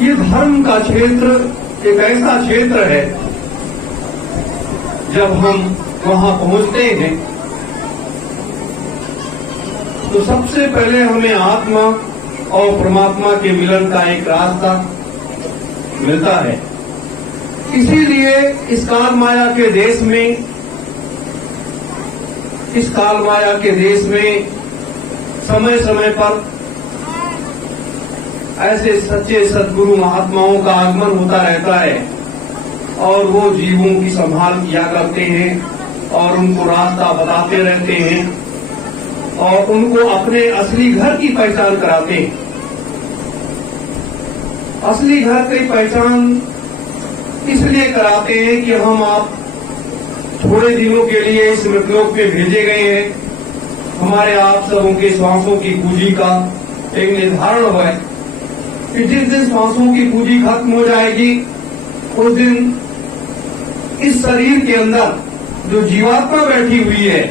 ये धर्म का क्षेत्र एक ऐसा क्षेत्र है, जब हम वहां पहुंचते हैं तो सबसे पहले हमें आत्मा और परमात्मा के मिलन का एक रास्ता मिलता है। इसीलिए इस काल माया के देश में समय समय पर ऐसे सच्चे सद्गुरु महात्माओं का आगमन होता रहता है और वो जीवों की संभाल किया करते हैं और उनको रास्ता बताते रहते हैं और उनको अपने असली घर की पहचान कराते हैं। असली घर की पहचान इसलिए कराते हैं कि आप थोड़े दिनों के लिए इस मृतलोक में भेजे गए हैं। हमारे आप सबों के श्वासों की पूंजी का एक निर्धारण है कि जिस दिन श्वासों की पूंजी खत्म हो जाएगी उस दिन इस शरीर के अंदर जो जीवात्मा बैठी हुई है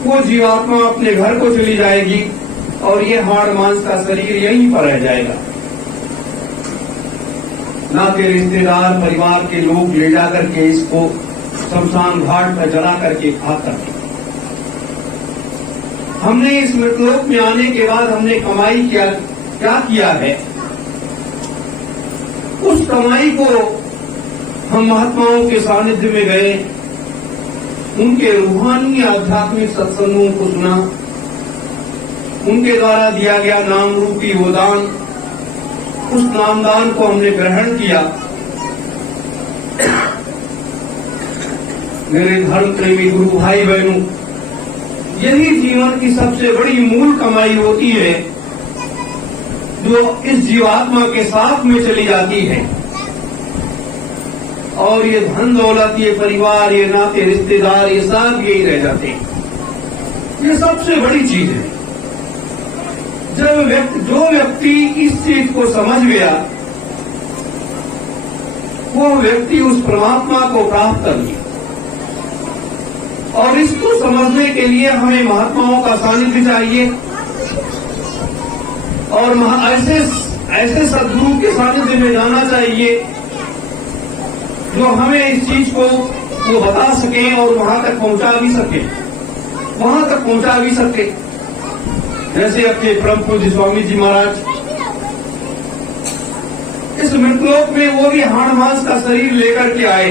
वो जीवात्मा अपने घर को चली जाएगी और ये हाड़ मांस का शरीर यहीं पर रह जाएगा। नाते रिश्तेदार परिवार के लोग ले जाकर के इसको शमशान घाट पर जला करके खा करके हमने इस मृतलोक में आने के बाद हमने कमाई क्या किया है, उस कमाई को हम महात्माओं के सानिध्य में गए, उनके रूहानी आध्यात्मिक सत्संगों को सुना, उनके द्वारा दिया गया नाम रूपी वो दान, उस नामदान को हमने ग्रहण किया। मेरे धर्म प्रेमी गुरु भाई बहनों, यही जीवन की सबसे बड़ी मूल कमाई होती है जो इस जीवात्मा के साथ में चली जाती है। और ये धन दौलत, ये परिवार, ये नाते रिश्तेदार, ये सब यही रह जाते हैं। ये सबसे बड़ी चीज है। जो व्यक्ति इस चीज को समझ गया वो व्यक्ति उस परमात्मा को प्राप्त कर लिया। और इसको समझने के लिए हमें महात्माओं का सानिध्य चाहिए और ऐसे सद्गुरु के सानिध्य में जाना चाहिए जो हमें इस चीज को वो बता सके और वहां तक पहुंचा भी सके। जैसे अपने परम पूज्य स्वामी जी महाराज इस मृतलोक में वो भी हाड़ मांस का शरीर लेकर के आए।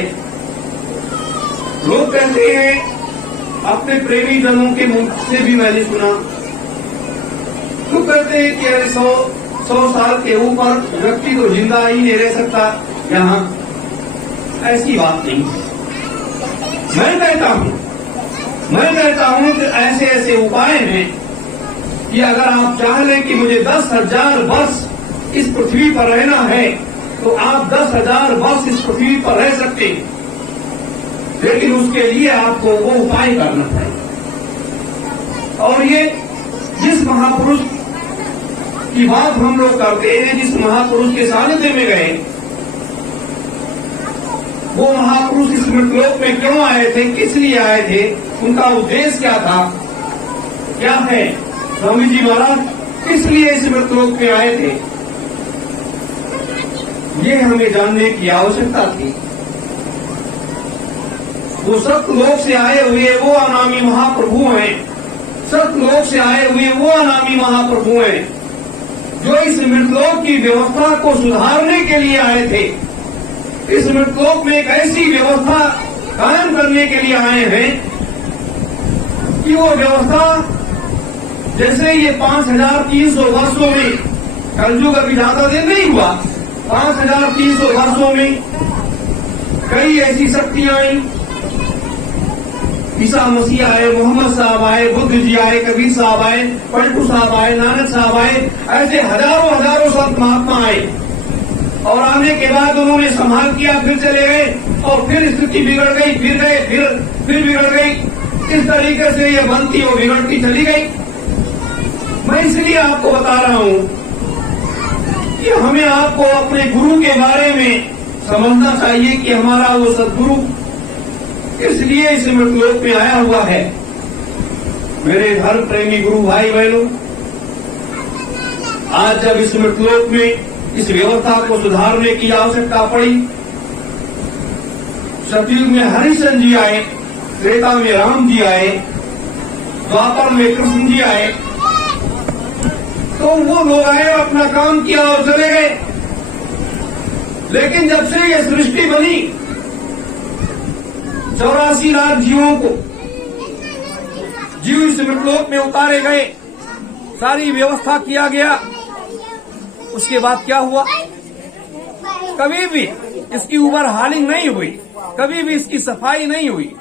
लोग कहते हैं, अपने प्रेमी जनों के मुंह से भी मैंने सुना, तो कहते हैं कि 100 साल के ऊपर व्यक्ति तो जिंदा ही नहीं रह सकता। यहाँ ऐसी बात नहीं है। मैं कहता हूं कि ऐसे ऐसे उपाय हैं कि अगर आप चाह लें कि मुझे 10,000 वर्ष इस पृथ्वी पर रहना है तो आप 10,000 वर्ष इस पृथ्वी पर रह सकते हैं, लेकिन उसके लिए आपको वो उपाय करना पड़ेगा। और ये जिस महापुरुष की बात हम लोग करते हैं, जिस महापुरुष के सानिध्य में गए, वो महापुरुष इस मृतलोक में क्यों आए थे, किस लिए आए थे, उनका उद्देश्य क्या था, क्या है, स्वामी जी महाराज किस लिए इस मृतलोक में आए थे, ये हमें जानने की आवश्यकता थी। वो सतलोक से आए हुए वो अनामी महाप्रभु हैं, सतलोक से आए हुए वो अनामी महाप्रभु हैं जो इस मृतलोक की व्यवस्था को सुधारने के लिए आए थे। इस मृतलोक में एक ऐसी व्यवस्था कायम करने के लिए आए हैं कि वो व्यवस्था, जैसे ये 5,300 वर्षों में, कलयुग अभी ज्यादा दिन नहीं हुआ, 5,300 वर्षों में कई ऐसी शक्तियां आई। ईसा मसीह आए, मोहम्मद साहब आए, बुद्ध जी आए, कबीर साहब आए, पलटू साहब आए, नानक साहब आए, ऐसे हजारों संत महात्मा आए और आने के बाद उन्होंने संभाल किया, फिर चले गए और फिर स्थिति बिगड़ गई, फिर गए, फिर बिगड़ गई। इस तरीके से ये बनती और बिगड़ती चली गई। मैं इसलिए आपको बता रहा हूं कि हमें आपको अपने गुरु के बारे में समझना चाहिए कि हमारा वो सद्गुरु इसलिए इस मृतलोक में आया हुआ है। मेरे धर्म प्रेमी गुरु भाई बहनों, आज जब इस मृतलोक में इस व्यवस्था को सुधारने की आवश्यकता पड़ी। सतयुग में हरिश्चंद्र जी आए, त्रेता में राम जी आए, द्वापर में कृष्ण जी आए, तो वो लोग आए और अपना काम किया और चले गए। लेकिन जब से ये सृष्टि बनी, 84 लाख जीवों को जीव इस मृतलोक में उतारे गए, सारी व्यवस्था किया गया। उसके बाद क्या हुआ? कभी भी इसकी ऊपर हालिंग नहीं हुई, कभी भी इसकी सफाई नहीं हुई,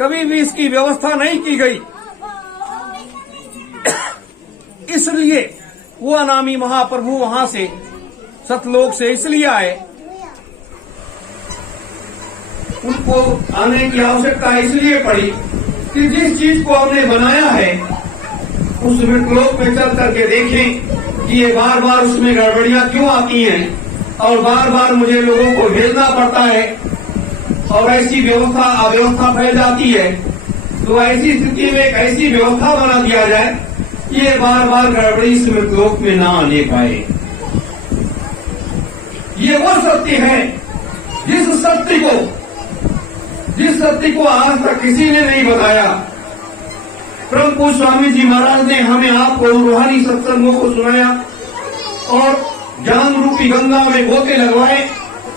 कभी भी इसकी व्यवस्था नहीं की गई। इसलिए वो अनामी महाप्रभु वहां से सतलोक से इसलिए आए, उनको आने की आवश्यकता इसलिए पड़ी कि जिस चीज को हमने बनाया है उस मृतलोक में चल करके देखें कि ये बार बार उसमें गड़बड़ियां क्यों आती हैं और बार बार मुझे लोगों को भेजना पड़ता है और ऐसी व्यवस्था अव्यवस्था फैल जाती है। तो ऐसी स्थिति में एक ऐसी व्यवस्था बना दिया जाए कि ये बार बार गड़बड़ी इस मृतलोक में ना आने पाए। ये वो सत्य है जिस सत्य को आज तक किसी ने नहीं बताया। परम पूज्य स्वामी जी महाराज ने हमें आपको रूहानी सत्संगों को सुनाया और ज्ञान रूपी गंगा में गोते लगवाए,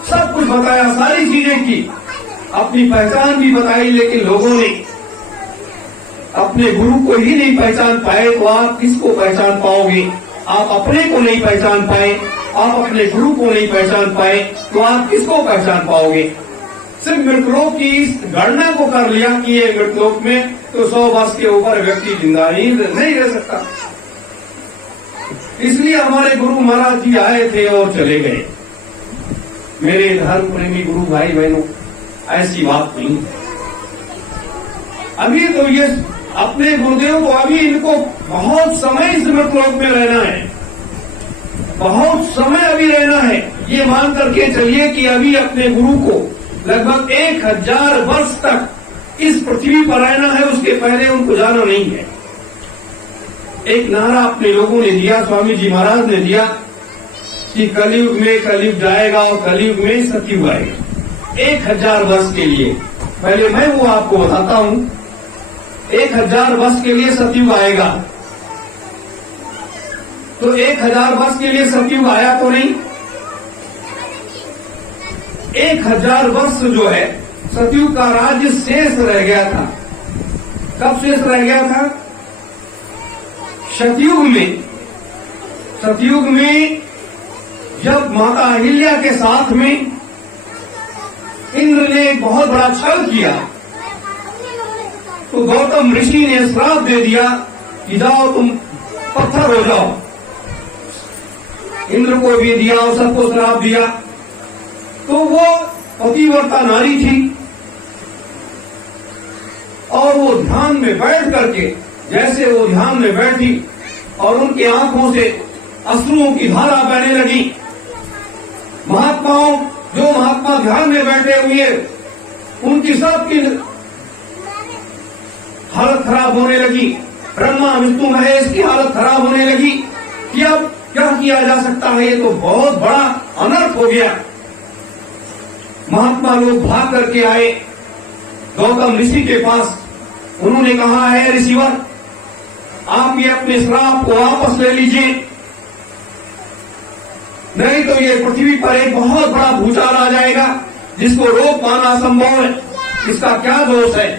सब कुछ बताया, सारी चीजें की, अपनी पहचान भी बताई। लेकिन लोगों ने अपने गुरु को ही नहीं पहचान पाए, तो आप किसको पहचान पाओगे? आप अपने को नहीं पहचान पाए, आप अपने गुरु को नहीं पहचान पाए, तो आप किसको पहचान पाओगे? सिर्फ मृतलोक की इस गणना को कर लिया कि ये मृतलोक में तो 100 वर्ष के ऊपर व्यक्ति जिंदा ही नहीं रह सकता। इसलिए हमारे गुरु महाराज जी आए थे और चले गए। मेरे धर्म प्रेमी गुरु भाई बहनों, ऐसी बात नहीं। अभी तो ये अपने गुरुदेव को, अभी इनको बहुत समय इस मृतलोक में रहना है, बहुत समय अभी रहना है। ये मान करके चलिए कि अभी अपने गुरु को लगभग 1000 वर्ष तक इस पृथ्वी पर रहना है, उसके पहले उनको जाना नहीं है। एक नारा अपने लोगों ने दिया, स्वामी जी महाराज ने दिया कि कलयुग में कलयुग जाएगा और कलयुग में सतयुग आएगा। 1000 वर्ष के लिए, पहले मैं वो आपको बताता हूं, 1000 वर्ष के लिए सतयुग आएगा। तो 1000 वर्ष के लिए सतयुग आया तो नहीं, 1000 वर्ष जो है सतयुग का राज्य शेष रह गया था। कब शेष रह गया था? सतयुग में जब माता अहिल्या के साथ में इंद्र ने एक बहुत बड़ा छल किया, तो गौतम ऋषि ने श्राप दे दिया कि जाओ तुम पत्थर हो जाओ। इंद्र को भी दिया और सबको श्राप दिया। तो वो पतिव्रता नारी थी और वो ध्यान में बैठ करके, जैसे वो ध्यान में बैठी और उनकी आंखों से अश्रुओं की धारा बहने लगी। महात्माओं, जो महात्मा ध्यान में बैठे हुए, उनकी सबकी हालत खराब होने लगी। ब्रह्मा विष्णु महेश की हालत खराब होने लगी कि अब क्या किया जा सकता है, ये तो बहुत बड़ा अनर्थ हो गया। महात्मा लोग भाग करके आए गौतम ऋषि के पास। उन्होंने कहा, है ऋषिवर, आप ये अपने श्राप को वापस ले लीजिए, नहीं तो ये पृथ्वी पर एक बहुत बड़ा भूचाल आ जाएगा जिसको रोक पाना असंभव है। इसका क्या दोष है?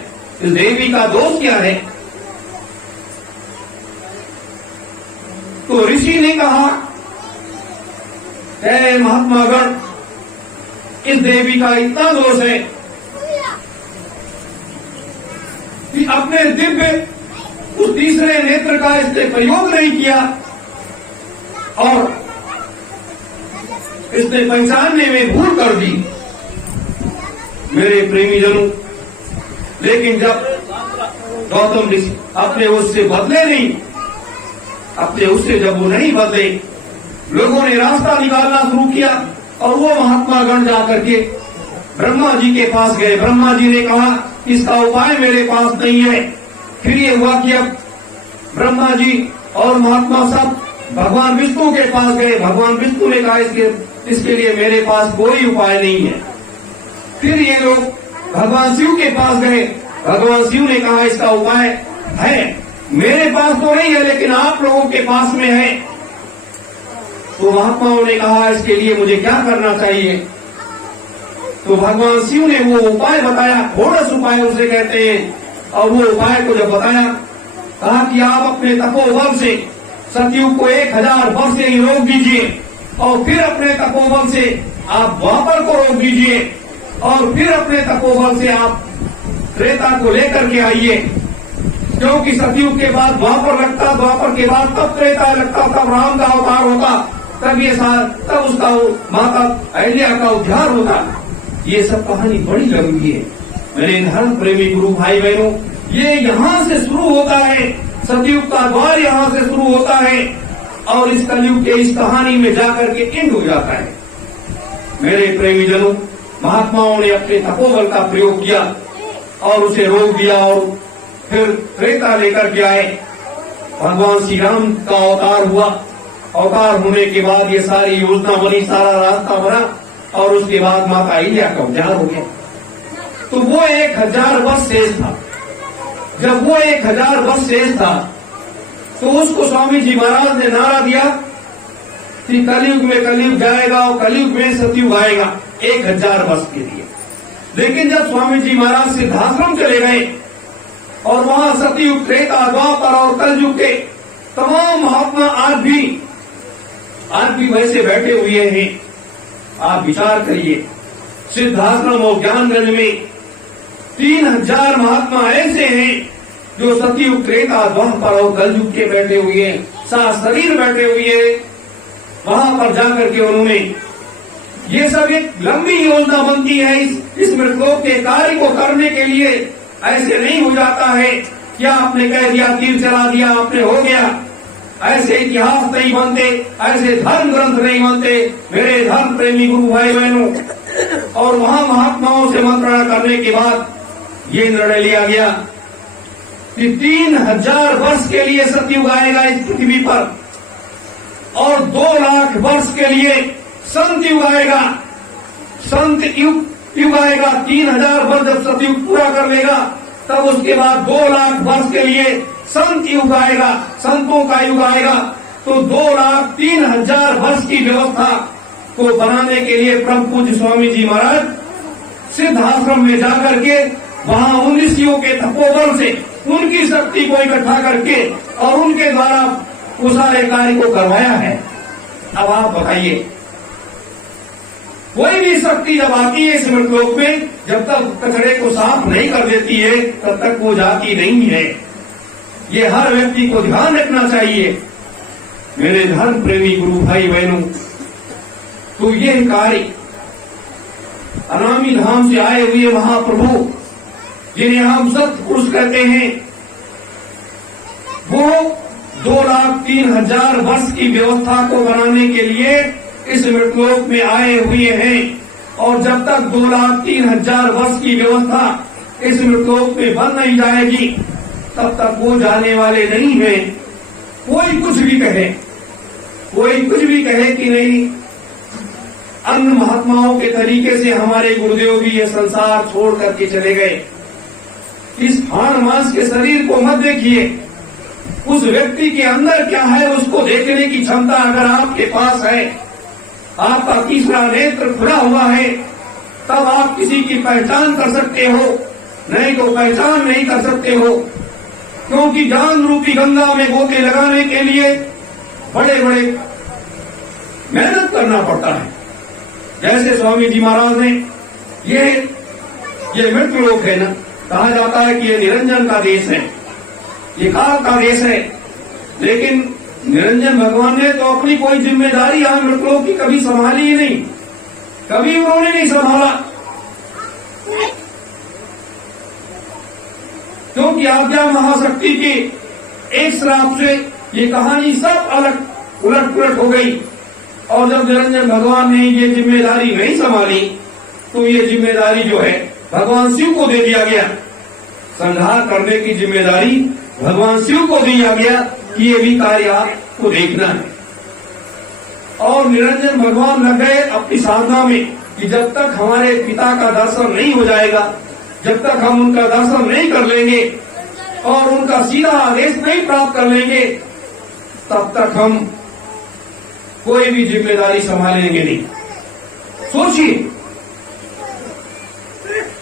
इस देवी का दोष क्या है? तो ऋषि ने कहा, हे महात्मागण, इस देवी का इतना दोष है कि अपने दिव्य उस तीसरे नेत्र का इसने प्रयोग नहीं किया और इसने पहचानने में भूल कर दी। मेरे प्रेमीजनों, लेकिन जब गौतम ऋषि अपने उससे बदले नहीं, अपने उससे जब वो नहीं बदले, लोगों ने रास्ता निकालना शुरू किया और वो महात्मा गण जाकर के ब्रह्मा जी के पास गए। ब्रह्मा जी ने कहा, इसका उपाय मेरे पास नहीं है। फिर ये हुआ कि अब ब्रह्मा जी और महात्मा सब भगवान विष्णु के पास गए। भगवान विष्णु ने कहा इसके लिए मेरे पास कोई उपाय नहीं है। फिर ये लोग भगवान शिव के पास गए। भगवान शिव ने कहा इसका उपाय है, मेरे पास तो नहीं है लेकिन आप लोगों के पास में है। तो महात्माओं ने कहा इसके लिए मुझे क्या करना चाहिए। तो भगवान शिव ने वो उपाय बताया, घोड़स उपाय उसे कहते हैं। और वो उपाय को जब बताया, कहा कि आप अपने तपोबल से सतयुग को 1000 वर्ष से ही रोक दीजिए और फिर अपने तपोबल से आप द्वापर को रोक दीजिए और फिर अपने तपोबल से आप त्रेता को लेकर के आइए। क्योंकि सतयुग के बाद द्वापर लगता, द्वापर के बाद तब त्रेता लगता, तब राम का अवतार होता, तब उसका माता अहिल्या का उद्धार होता। ये सब कहानी बड़ी लंबी है मेरे धर्म प्रेमी गुरु भाई बहनों। ये यहाँ से शुरू होता है, सतयुग का द्वार यहाँ से शुरू होता है और इस कलयुग के इस कहानी में जाकर के एंड हो जाता है। मेरे प्रेमी जनों, महात्माओं ने अपने तपोबल का प्रयोग किया और उसे रोक दिया और फिर त्रेता लेकर के आए। भगवान श्री राम का अवतार हुआ। अवतार होने के बाद ये सारी योजना बनी, सारा रास्ता बना और उसके बाद माता अहिल्या का उद्धार हो गया। तो वो 1000 वर्ष शेष था। जब वो 1000 वर्ष शेष था तो उसको स्वामी जी महाराज ने नारा दिया कि कलयुग में कलयुग जाएगा और कलयुग में सतयुग आएगा 1000 वर्ष के लिए। लेकिन जब स्वामी जी महाराज सिद्धाश्रम चले गए और वहां सतयुग, त्रेता, द्वापर और कलयुग के तमाम महात्मा आज भी वैसे बैठे हुए हैं। आप विचार करिए, सिद्धाश्रम और ज्ञानगंज में 3000 महात्मा ऐसे हैं जो सतयुग, त्रेता, द्वापर और कलयुग के बैठे हुए हैं, सात शरीर बैठे हुए हैं। वहां पर जाकर के उन्होंने ये सब एक लंबी योजना बनती है इस मृतलोक के कार्य को करने के लिए। ऐसे नहीं हो जाता है क्या आपने कह दिया, तीर चला दिया, आपने हो गया। ऐसे इतिहास नहीं बनते, ऐसे धर्म ग्रंथ नहीं बनते मेरे धर्म प्रेमी गुरु भाई बहनों। और वहां महात्माओं से मंत्रणा करने के बाद ये निर्णय लिया गया कि 3000 वर्ष के लिए सतयुग आएगा इस पृथ्वी पर और 2 लाख वर्ष के लिए संत युग आएगा। संत युग आएगा। 3000 वर्ष जब सतयुग पूरा कर लेगा तब उसके बाद 2 लाख वर्ष के लिए संत युग आएगा, संतों का युग आएगा। तो 2,03,000 वर्ष की व्यवस्था को बनाने के लिए परम पूज्य स्वामी जी महाराज सिद्धाश्रम में जाकर के वहां 19 के तपोबल से उनकी शक्ति को इकट्ठा करके और उनके द्वारा उस सारे कार्य को करवाया है। अब आप बताइए, कोई भी शक्ति जब आती है इस मृतलोक में, जब तक कचरे को साफ नहीं कर देती है तब तक वो जाती नहीं है। ये हर व्यक्ति को ध्यान रखना चाहिए मेरे धर्म प्रेमी गुरु भाई बहनों। तो ये कार्य अनामी धाम से आए हुए महाप्रभु जिन्हें हम सत्य पुरुष कहते हैं, वो 2,03,000 वर्ष की व्यवस्था को बनाने के लिए इस मृतलोक में आए हुए हैं। और जब तक 2,03,000 वर्ष की व्यवस्था इस मृतलोक में बन नहीं जाएगी तब तक वो जाने वाले नहीं हैं। कोई कुछ भी कहे, कोई कुछ भी कहे कि नहीं, अन्य महात्माओं के तरीके से हमारे गुरुदेव भी ये संसार छोड़ करके चले गए। इस हाड़ मांस के शरीर को मत देखिए, उस व्यक्ति के अंदर क्या है उसको देखने की क्षमता अगर आपके पास है, आपका तीसरा नेत्र खुला हुआ है, तब आप किसी की पहचान कर सकते हो, नहीं तो पहचान नहीं कर सकते हो। क्योंकि ज्ञान रूपी गंगा में गोते लगाने के लिए बड़े बड़े मेहनत करना पड़ता है। जैसे स्वामी जी महाराज ने ये मृत्यु लोक है ना, कहा जाता है कि ये निरंजन का देश है, ये काल का देश है। लेकिन निरंजन भगवान ने तो अपनी कोई जिम्मेदारी यहां मृतलोक की कभी संभाली ही नहीं, कभी उन्होंने नहीं संभाला। क्योंकि आज्ञा महाशक्ति के एक श्राप से ये कहानी सब अलग उलट पुलट हो गई। और जब निरंजन भगवान ने ये जिम्मेदारी नहीं संभाली तो ये जिम्मेदारी जो है भगवान शिव को दे दिया गया। संहार करने की जिम्मेदारी भगवान शिव को दिया गया कि ये भी कार्य आपको देखना है। और निरंजन भगवान लग गए अपनी साधना में कि जब तक हमारे पिता का दर्शन नहीं हो जाएगा, जब तक हम उनका दर्शन नहीं कर लेंगे और उनका सीधा आदेश नहीं प्राप्त कर लेंगे, तब तक हम कोई भी जिम्मेदारी संभालेंगे नहीं। सोचिए,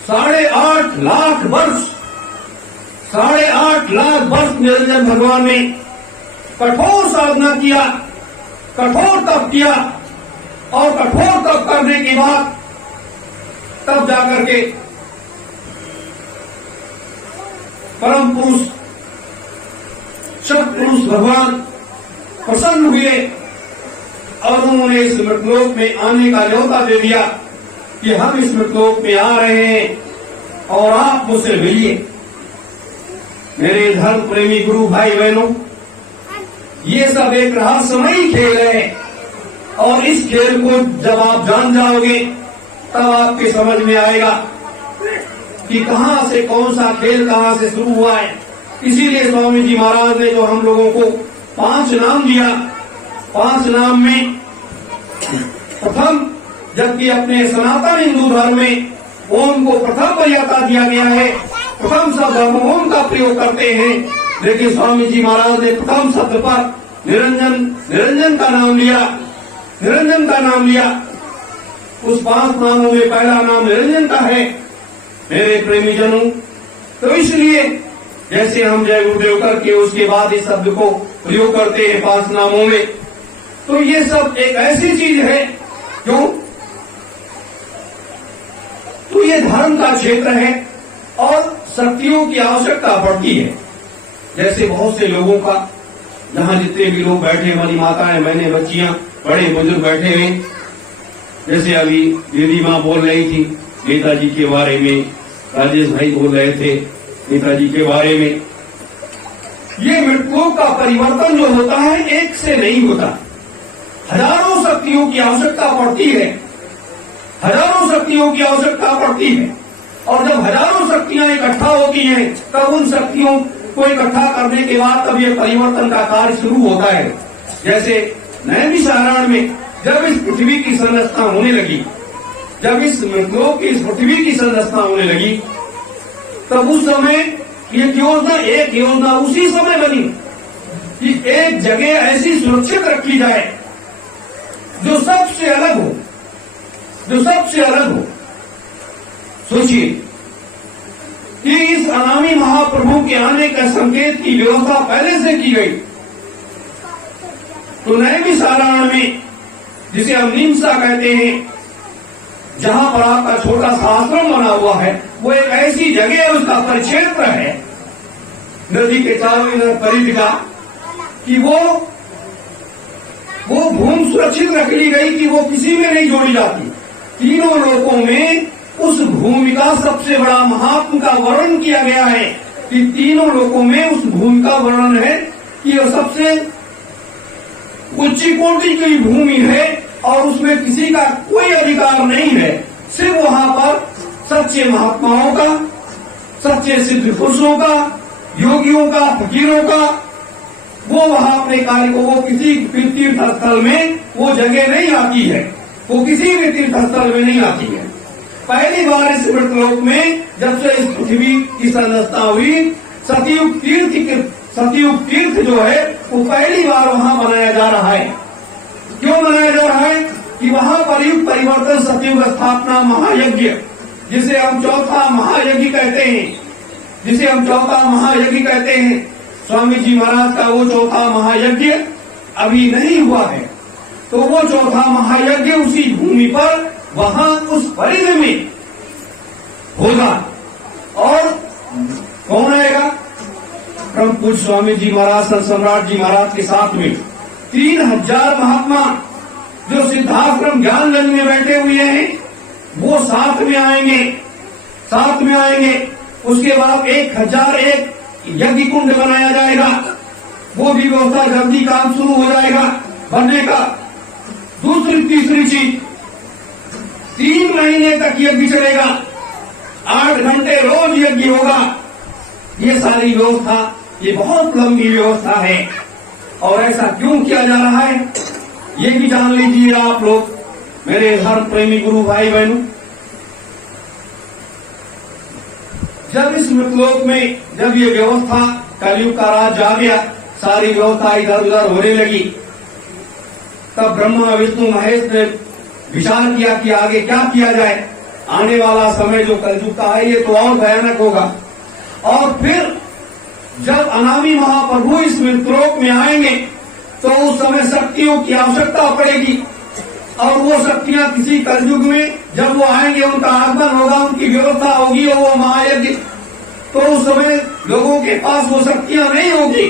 8.5 लाख वर्ष, 8.5 लाख वर्ष निरंजन भगवान ने कठोर साधना किया, कठोर तप किया और कठोर तप करने के बाद तब जाकर के परम पुरुष, सत पुरुष भगवान प्रसन्न हुए और उन्होंने इस मृतलोक में आने का न्योता दे दिया कि हम इस मृतलोक में आ रहे हैं और आप मुझसे मिलिए। मेरे धर्म प्रेमी गुरु भाई बहनों, ये सब एक रहस्यमयी खेल है और इस खेल को जब आप जान जाओगे तब आपके समझ में आएगा कि कहां से कौन सा खेल कहां से शुरू हुआ है। इसीलिए स्वामी जी महाराज ने जो हम लोगों को 5 नाम दिया, 5 नाम में प्रथम, जबकि अपने सनातन हिंदू धर्म में ओम को प्रथम मर्यादा दिया गया है, प्रथम शब्द हम ओम का प्रयोग करते हैं, लेकिन स्वामी जी महाराज ने प्रथम शब्द पर निरंजन का नाम लिया, निरंजन का नाम लिया। उस 5 नामों में पहला नाम निरंजन का है मेरे प्रेमी जनों। तो इसलिए जैसे हम जय गुरुदेव करके उसके बाद इस शब्द को प्रयोग करते हैं 5 नामों में, तो ये सब एक ऐसी चीज है जो, तो ये धर्म का क्षेत्र है और शक्तियों की आवश्यकता पड़ती है। जैसे बहुत से लोगों का, जहां जितने भी लोग बैठे, हमारी माताएं, बहनें, बच्चियां, बड़े बुजुर्ग बैठे हैं, जैसे अभी दीदी माँ बोल रही थी नेताजी के बारे में, राजेश भाई बोल रहे थे नेताजी के बारे में। ये मृतलोक का परिवर्तन जो होता है एक से नहीं होता, हजारों शक्तियों की आवश्यकता पड़ती है, हजारों शक्तियों की आवश्यकता पड़ती है। और जब हजारों शक्तियां इकट्ठा होती हैं तब उन शक्तियों को इकट्ठा करने के बाद तब ये परिवर्तन का कार्य शुरू होता है। जैसे नैमिषारण्य में जब इस पृथ्वी की संरचना होने लगी, जब इस मृतलोक की, इस पृथ्वी की संरचना होने लगी, तब उस समय एक योजना उसी समय बनी कि एक जगह ऐसी सुरक्षित रखी जाए जो सबसे अलग हो, जो सबसे अलग हो। सोचिए कि इस अनामी महाप्रभु के आने का संकेत की व्यवस्था पहले से की गई। तो नैमिषारण्य में, जिसे हम निमसा कहते हैं, जहां पर आपका छोटा सा आश्रम बना हुआ है, वो एक ऐसी जगह है, उसका परिक्षेत्र है नदी के चारों इधर परिधि का, कि वो भूमि सुरक्षित रख ली गई कि वो किसी में नहीं जोड़ी जाती। तीनों लोकों में उस भूमि का सबसे बड़ा महात्म का वर्णन किया गया है कि तीनों लोकों में उस भूमि का वर्णन है कि वह सबसे उच्च कोटि की भूमि है और उसमें किसी का कोई अधिकार नहीं है। सिर्फ वहां पर सच्चे महात्माओं का, सच्चे सिद्ध पुरुषों का, योगियों का, फकीरों का, वो वहां अपने कार्य को, वो किसी तीर्थ स्थल में वो जगह नहीं आती है, वो किसी भी तीर्थ स्थल में नहीं आती है। पहली बार इस मृतलोक में जब से इस पृथ्वी की संरचना हुई, सतयुग तीर्थ जो है वो पहली बार वहां बनाया जा रहा है। क्यों बनाया जा रहा है? कि वहां पर युग परिवर्तन, सतयुग स्थापना महायज्ञ, जिसे हम चौथा महायज्ञ कहते हैं, जिसे हम चौथा महायज्ञ कहते हैं, स्वामी जी महाराज का वो चौथा महायज्ञ अभी नहीं हुआ है। तो वो चौथा महायज्ञ उसी भूमि पर, वहां उस परिधि में होगा। और कौन आएगा? परम पूज्य स्वामी जी महाराज, संत सम्राट जी महाराज के साथ में 3000 महात्मा जो सिद्धाश्रम ज्ञानगंज में बैठे हुए हैं, वो साथ में आएंगे, साथ में आएंगे। उसके बाद 1001 यज्ञ कुंड बनाया जाएगा, वो भी व्यवस्था जल्दी काम शुरू हो जाएगा बनने का। दूसरी तीसरी चीज, 3 महीने तक यज्ञ चलेगा, 8 घंटे रोज यज्ञ होगा। ये सारी व्यवस्था, ये बहुत लंबी व्यवस्था है। और ऐसा क्यों किया जा रहा है? ये भी जान लीजिए आप लोग, मेरे धर्म प्रेमी गुरु भाई बहनों, जब इस मृतलोक में जब ये व्यवस्था कलयुग का राज आ गया, सारी व्यवस्था इधर उधर होने लगी, तब ब्रह्मा विष्णु महेश ने विचार किया कि आगे क्या किया जाए। आने वाला समय जो कलयुग का है ये तो और भयानक होगा। और फिर जब अनामी महाप्रभु इस मृतलोक में आएंगे तो उस समय शक्तियों की आवश्यकता पड़ेगी, और वो शक्तियां किसी कलयुग में जब वो आएंगे, उनका आगमन होगा, उनकी व्यवस्था होगी और वो महायज्ञ, तो उस समय लोगों के पास वो शक्तियां नहीं होगी,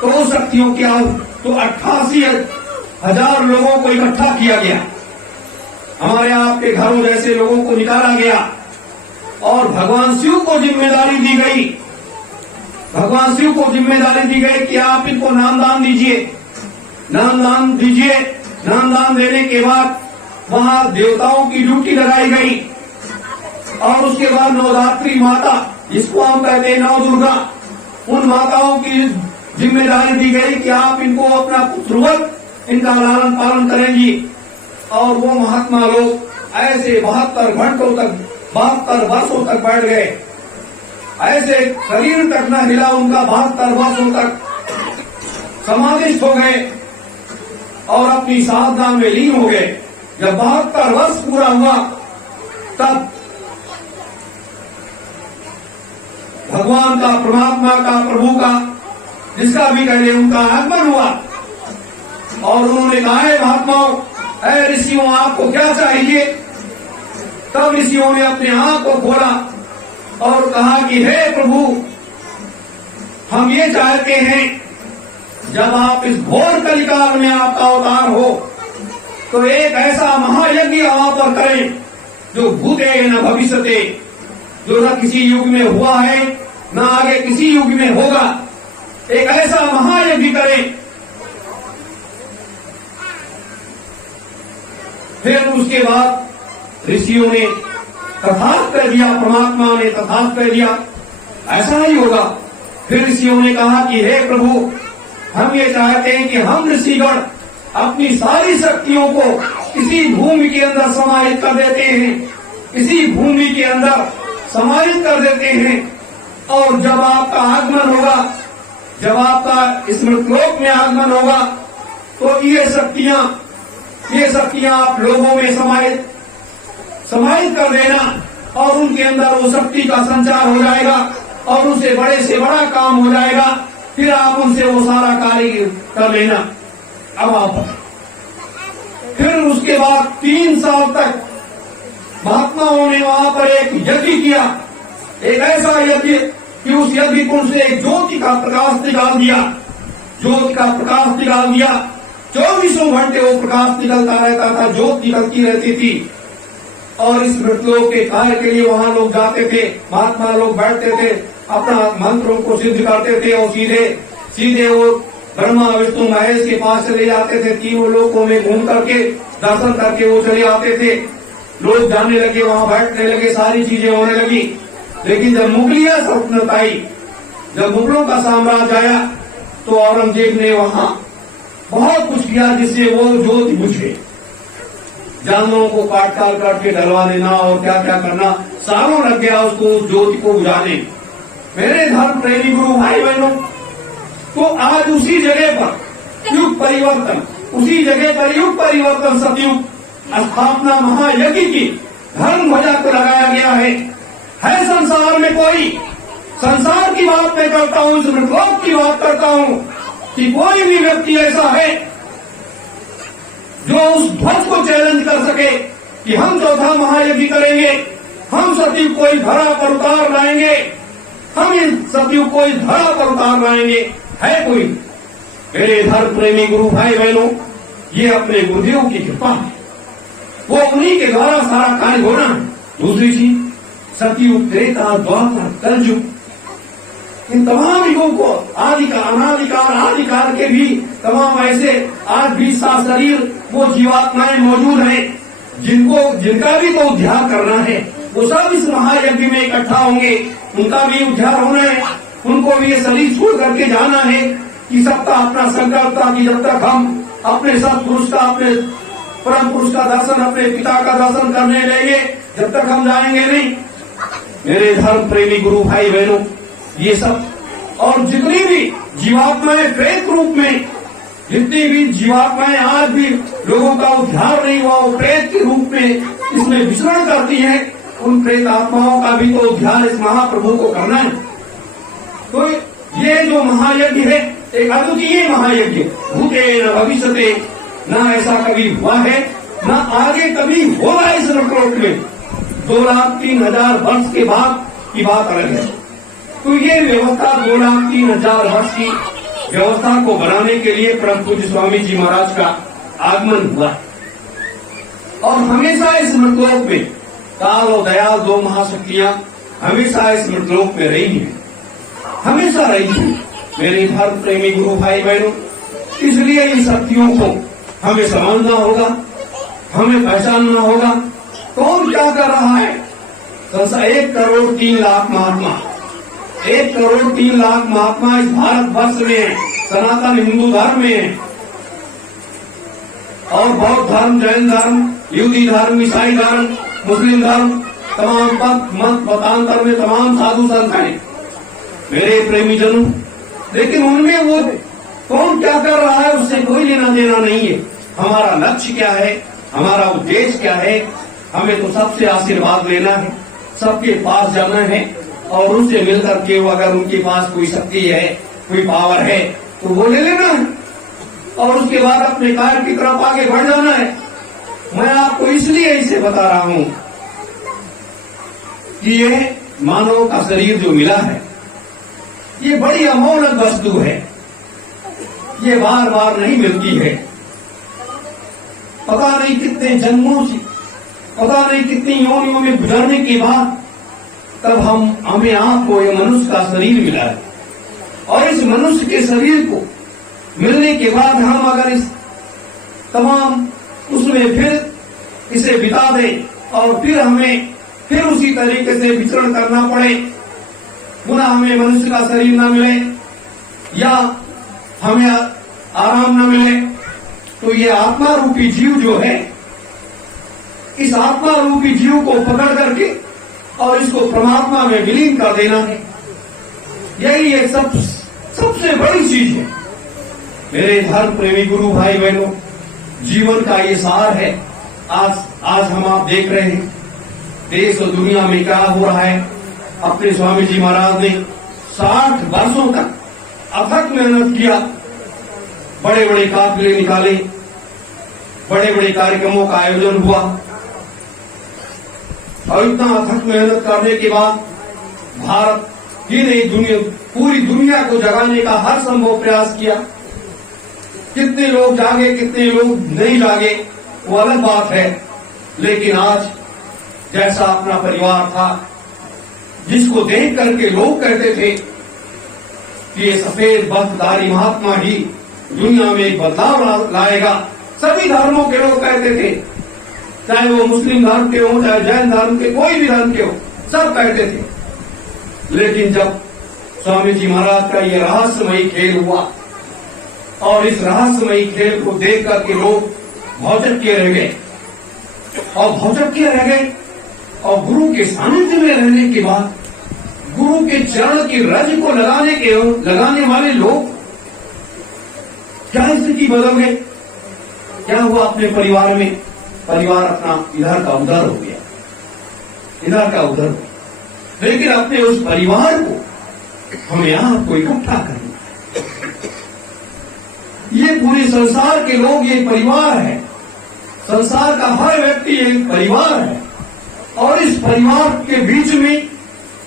तो उस शक्तियों की तो 88,000 लोगों को इकट्ठा किया गया, हमारे आपके घरों जैसे लोगों को निकाला गया और भगवान शिव को जिम्मेदारी दी गई। भगवान शिव को जिम्मेदारी दी गई कि आप इनको नामदान दीजिए, नामदान दीजिए। नामदान देने के बाद वहां देवताओं की ड्यूटी लगाई गई, और उसके बाद नवरात्रि माता, जिसको हम कहते हैं नव दुर्गा, उन माताओं की जिम्मेदारी दी गई कि आप इनको अपना पुत्रवत इनका लालन पालन करेंगी। और वो महात्मा लोग ऐसे 72 घंटों तक, 72 वर्षों तक बैठ गए, ऐसे शरीर तक न हिला उनका, 72 वर्षों तक समाधिस्थ हो गए और अपनी साधना में लीन हो गए। जब 72 वर्ष पूरा हुआ तब भगवान का, परमात्मा का, प्रभु का, जिसका भी कहे, उनका आगमन हुआ और उन्होंने कहा है महात्माओं, ऐ ऋषियों आपको क्या चाहिए। तब ऋषियों ने अपने आंख को खोला और कहा कि हे प्रभु, हम ये चाहते हैं जब आप इस घोर कलिकाल में आपका अवतार हो तो एक ऐसा महायज्ञ वहां पर करें जो भूते न भविष्यते, जो न किसी युग में हुआ है न आगे किसी युग में होगा। एक ऐसा महायज्ञ करें। फिर उसके बाद ऋषियों ने तथास्थ कर दिया, परमात्मा ने तथास्थ कर दिया, ऐसा ही होगा। फिर ऋषियों ने कहा कि हे प्रभु, हम ये चाहते हैं कि हम ऋषिगण अपनी सारी शक्तियों को इसी भूमि के अंदर समाहित कर देते हैं, इसी भूमि के अंदर समाहित कर देते हैं, और जब आपका आगमन होगा, जब आपका इस मृतलोक में आगमन होगा, तो ये शक्तियां आप लोगों में समाहित कर देना, और उनके अंदर वो शक्ति का संचार हो जाएगा और उनसे बड़े से बड़ा काम हो जाएगा। फिर आप उनसे वो सारा कार्य कर लेना। अब आप फिर उसके बाद 3 साल तक महात्माओं ने वहां पर एक यज्ञ किया, एक ऐसा यज्ञ कि उस यज्ञ कुंड से एक ज्योति का प्रकाश निकाल दिया, ज्योति का प्रकाश निकाल दिया। 24 घंटे वो प्रकाश निकलता रहता था, ज्योत निकलती रहती थी। और इस मृतलोक के कार्य के लिए वहां लोग जाते थे, महात्मा लोग बैठते थे, अपना मंत्रों को सिद्ध करते थे और सीधे वो ब्रह्मा विष्णु महेश के पास चले जाते थे। तीनों लोकों में घूम करके दर्शन करके वो चले आते थे। लोग जाने लगे, वहां बैठने लगे, सारी चीजें होने लगी। लेकिन जब मुगलिया सल्तनत आई, जब मुगलों का साम्राज्य आया, तो औरंगजेब ने वहां बहुत कुछ किया जिससे वो ज्योति बुझे। जानवरों को काट के डलवा देना और क्या क्या करना, सालों लग गया उसको उस ज्योति को बुझाने। मेरे धर्म प्रेमी गुरु भाई बहनों, तो आज उसी जगह पर युग परिवर्तन, उसी जगह पर युग परिवर्तन, सतयुग स्थापना महायज्ञ की धर्म ध्वजा को लगाया गया है। संसार में कोई, संसार की बात मैं करता हूं, इस मृतलोक की बात करता हूं, कि कोई भी व्यक्ति ऐसा है जो उस ध्वज को चैलेंज कर सके कि हम चौथा महायज्ञ करेंगे, हम सतयुग को इस धरा पर उतार लाएंगे, हम इस सतयुग को इस धरा पर उतार लाएंगे। है कोई? मेरे धर्म प्रेमी गुरु भाई बहनों, ये अपने गुरुदेव की कृपा है, वो उन्हीं के द्वारा सारा कार्य होना है। दूसरी चीज, सतयुग, त्रेता, द्वापर, कलयुग, इन तमाम युगों को अनादिकाल आदिकाल के भी तमाम ऐसे आज भी 7 शरीर वो जीवात्माएं मौजूद हैं, जिनका भी तो उद्धार करना है। वो सब इस महायज्ञ में इकट्ठा होंगे, उनका भी उद्धार होना है, उनको भी ये शरीर छोड़ करके जाना है। कि सबका अपना संकल्प था कि जब तक हम अपने सत्पुरुष का, अपने परम पुरुष का दर्शन, अपने पिता का दर्शन करने लेंगे, जब तक हम जाएंगे नहीं। मेरे धर्म प्रेमी गुरु भाई बहनों, ये सब और जितनी भी जीवात्माएं प्रेत रूप में, जितनी भी जीवात्माएं आज भी लोगों का उद्धार नहीं हुआ, वो प्रेत के रूप में इसमें विचरण करती हैं, उन प्रेत आत्माओं का भी तो उद्धार इस महाप्रभु को करना है। तो ये जो महायज्ञ है, एक अद्वितीय महायज्ञ, भूते न भविष्यते, न ऐसा कभी हुआ है, न आगे कभी होगा इस लोक में। 2,03,000 वर्ष के बाद की बात अलग है। तो ये व्यवस्था 2,03,000 वर्ष की व्यवस्था को बनाने के लिए परम पूज्य स्वामी जी महाराज का आगमन हुआ और हमेशा इस मृतलोक में काल और दयाल दो महाशक्तियां हमेशा इस मृतलोक में रही हैं, हमेशा रही हैं। मेरे धर्म प्रेमी गुरु भाई बहनों, इसलिए इन शक्तियों को हमें समझना होगा, हमें पहचानना होगा कौन क्या कर रहा है। 1,03,00,000 महात्मा, 1,03,00,000 महात्मा इस भारत वर्ष में सनातन हिंदू धर्म में और बौद्ध धर्म, जैन धर्म, यहूदी धर्म, ईसाई धर्म, मुस्लिम धर्म, तमाम पंथ मत मतांतर में तमाम साधु संत हैं मेरे प्रेमी जनों। लेकिन उनमें वो कौन क्या कर रहा है उससे कोई लेना देना नहीं है। हमारा लक्ष्य क्या है, हमारा उद्देश्य क्या है, हमें तो सबसे आशीर्वाद लेना है, सबके पास जाना है और उससे मिलकर के अगर उनके पास कोई शक्ति है, कोई पावर है तो वो ले लेना है और उसके बाद अपने कार्य की तरफ आगे बढ़ जाना है। मैं आपको इसलिए इसे बता रहा हूं कि ये मानव का शरीर जो मिला है ये बड़ी अमोलक वस्तु है, ये बार बार नहीं मिलती है। पता नहीं कितने जन्मों से, पता नहीं कितनी योनियों में गुजरने के बाद तब हमें आपको ये मनुष्य का शरीर मिला है और इस मनुष्य के शरीर को मिलने के बाद हम अगर इस तमाम उसमें फिर इसे बिता दें और फिर हमें फिर उसी तरीके से विचरण करना पड़े, पुनः हमें मनुष्य का शरीर न मिले या हमें आराम न मिले, तो ये आत्मा रूपी जीव जो है, इस आत्मा रूपी जीव को पकड़ करके और इसको परमात्मा में विलीन कर देना है। यही एक सबसे बड़ी चीज है मेरे धर्म प्रेमी गुरु भाई बहनों। जीवन का ये सार है। आज हम आप देख रहे हैं देश और दुनिया में क्या हो रहा है। अपने स्वामी जी महाराज ने 60 वर्षों तक अथक मेहनत किया, बड़े बड़े काफिले निकाले, बड़े बड़े कार्यक्रमों का आयोजन हुआ और इतना अथक मेहनत करने के बाद भारत ही नहीं पूरी दुनिया को जगाने का हर संभव प्रयास किया। कितने लोग जागे कितने लोग नहीं जागे वो अलग बात है, लेकिन आज जैसा अपना परिवार था जिसको देख करके लोग कहते थे कि ये सफेद बख्तदारी महात्मा ही दुनिया में एक बदलाव लाएगा, सभी धर्मों के लोग कहते थे, चाहे वो मुस्लिम धर्म के हो, चाहे जैन धर्म के, कोई भी धर्म के हो, सब कहते थे। लेकिन जब स्वामी जी महाराज का ये रहस्यमयी खेल हुआ और इस रहस्यमयी खेल को देख करके लोग भौचक्के रह गए और भौचक्के रह गए और गुरु के सानिध्य में रहने के बाद गुरु के चरण की रज को लगाने वाले लोग क्या स्थिति बदल गई। क्या हुआ अपने परिवार में, परिवार अपना इधर का उधर हो गया, इधर का उधर हो गया। लेकिन अपने उस परिवार को हमें आपको इकट्ठा करना, ये पूरे संसार के लोग ये परिवार है, संसार का हर व्यक्ति एक परिवार है और इस परिवार के बीच में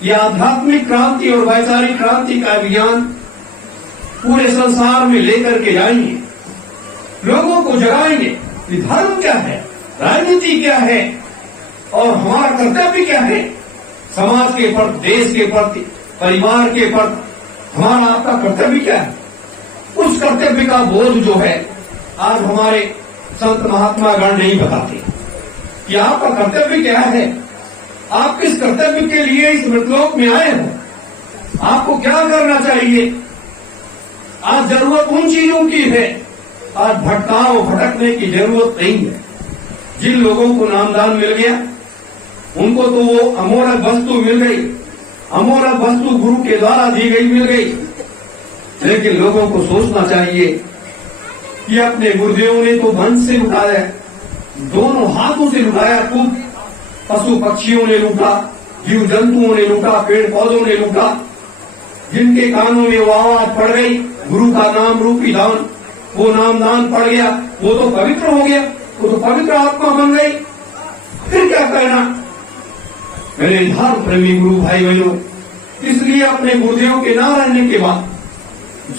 यह आध्यात्मिक क्रांति और वैचारिक क्रांति का अभियान पूरे संसार में लेकर के जाएंगे, लोगों को जगाएंगे कि धर्म क्या है, राजनीति क्या है और हमारा कर्तव्य क्या है, समाज के प्रति, देश के प्रति, परिवार के प्रति हमारा आपका कर्तव्य क्या है। उस कर्तव्य का बोध जो है आज हमारे संत महात्मा गण नहीं बताते कि आपका कर्तव्य क्या है, आप किस कर्तव्य के लिए इस मृतलोक में आए हो, आपको क्या करना चाहिए। आज जरूरत उन चीजों की है आज भटकने की जरूरत नहीं है। जिन लोगों को नामदान मिल गया उनको तो वो अमोलक वस्तु मिल गई, अमोलक वस्तु गुरु के द्वारा दी गई मिल गई। लेकिन लोगों को सोचना चाहिए कि अपने गुरुदेव ने तो वंश से लुटाया, दोनों हाथों से लुटाया, खूब पशु पक्षियों ने लूटा, जीव जंतुओं ने लूटा, पेड़ पौधों ने लूटा। जिनके कानों में वो आवाज पड़ गई गुरु का नाम रूपी दान, वो नामदान पड़ गया, वो तो पवित्र हो गया, वो तो पवित्र आत्मा बन गई। फिर क्या कहना मेरे धर्म प्रेमी गुरु भाई बहनों। इसलिए अपने गुरुदेव के ना रहने के बाद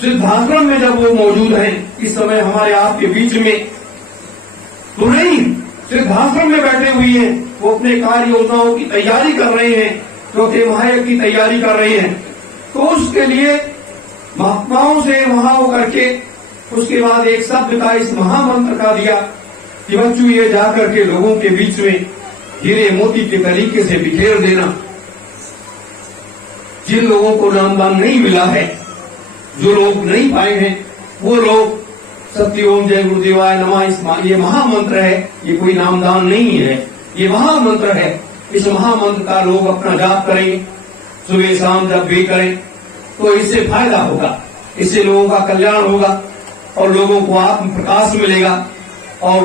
सिद्धाश्रम में जब वो मौजूद हैं, इस समय हमारे आपके बीच में तो नहीं, सिद्धाश्रम में बैठे हुए हैं, वो अपने कार्य योजनाओं की तैयारी कर रहे हैं, क्योंकि महायज्ञ की तैयारी कर रहे हैं। तो उसके लिए महात्माओं से वहां होकर के उसके बाद एक शब्द का, इस महामंत्र का दिया कि बच्चों ये जाकर के लोगों के बीच में हीरे मोती के तरीके से बिखेर देना। जिन लोगों को नामदान नहीं मिला है, जो लोग नहीं पाए हैं, वो लोग सत्य ओम जय गुरुदेवाय नमः, ये महामंत्र है, ये कोई नामदान नहीं है, ये महामंत्र है। इस महामंत्र का लोग अपना जाप करें, सुबह शाम जब भी करें तो इससे फायदा होगा, इससे लोगों का कल्याण होगा और लोगों को आत्म प्रकाश मिलेगा और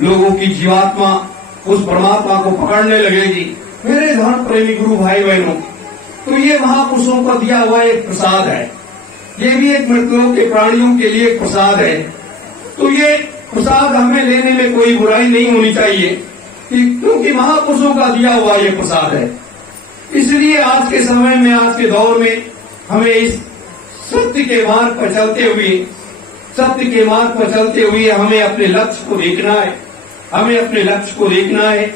लोगों की जीवात्मा उस परमात्मा को पकड़ने लगेगी। मेरे धर्म प्रेमी गुरु भाई बहनों, तो ये महापुरुषों का दिया हुआ एक प्रसाद है, ये भी एक मृतलोक के प्राणियों के लिए एक प्रसाद है। तो ये प्रसाद हमें लेने में कोई बुराई नहीं होनी चाहिए, क्योंकि महापुरुषों का दिया हुआ ये प्रसाद है। इसलिए आज के समय में, आज के दौर में हमें इस सत्य के मार्ग पर चलते हुए, सत्य के मार्ग पर चलते हुए हमें अपने लक्ष्य को देखना है, हमें अपने लक्ष्य को देखना है।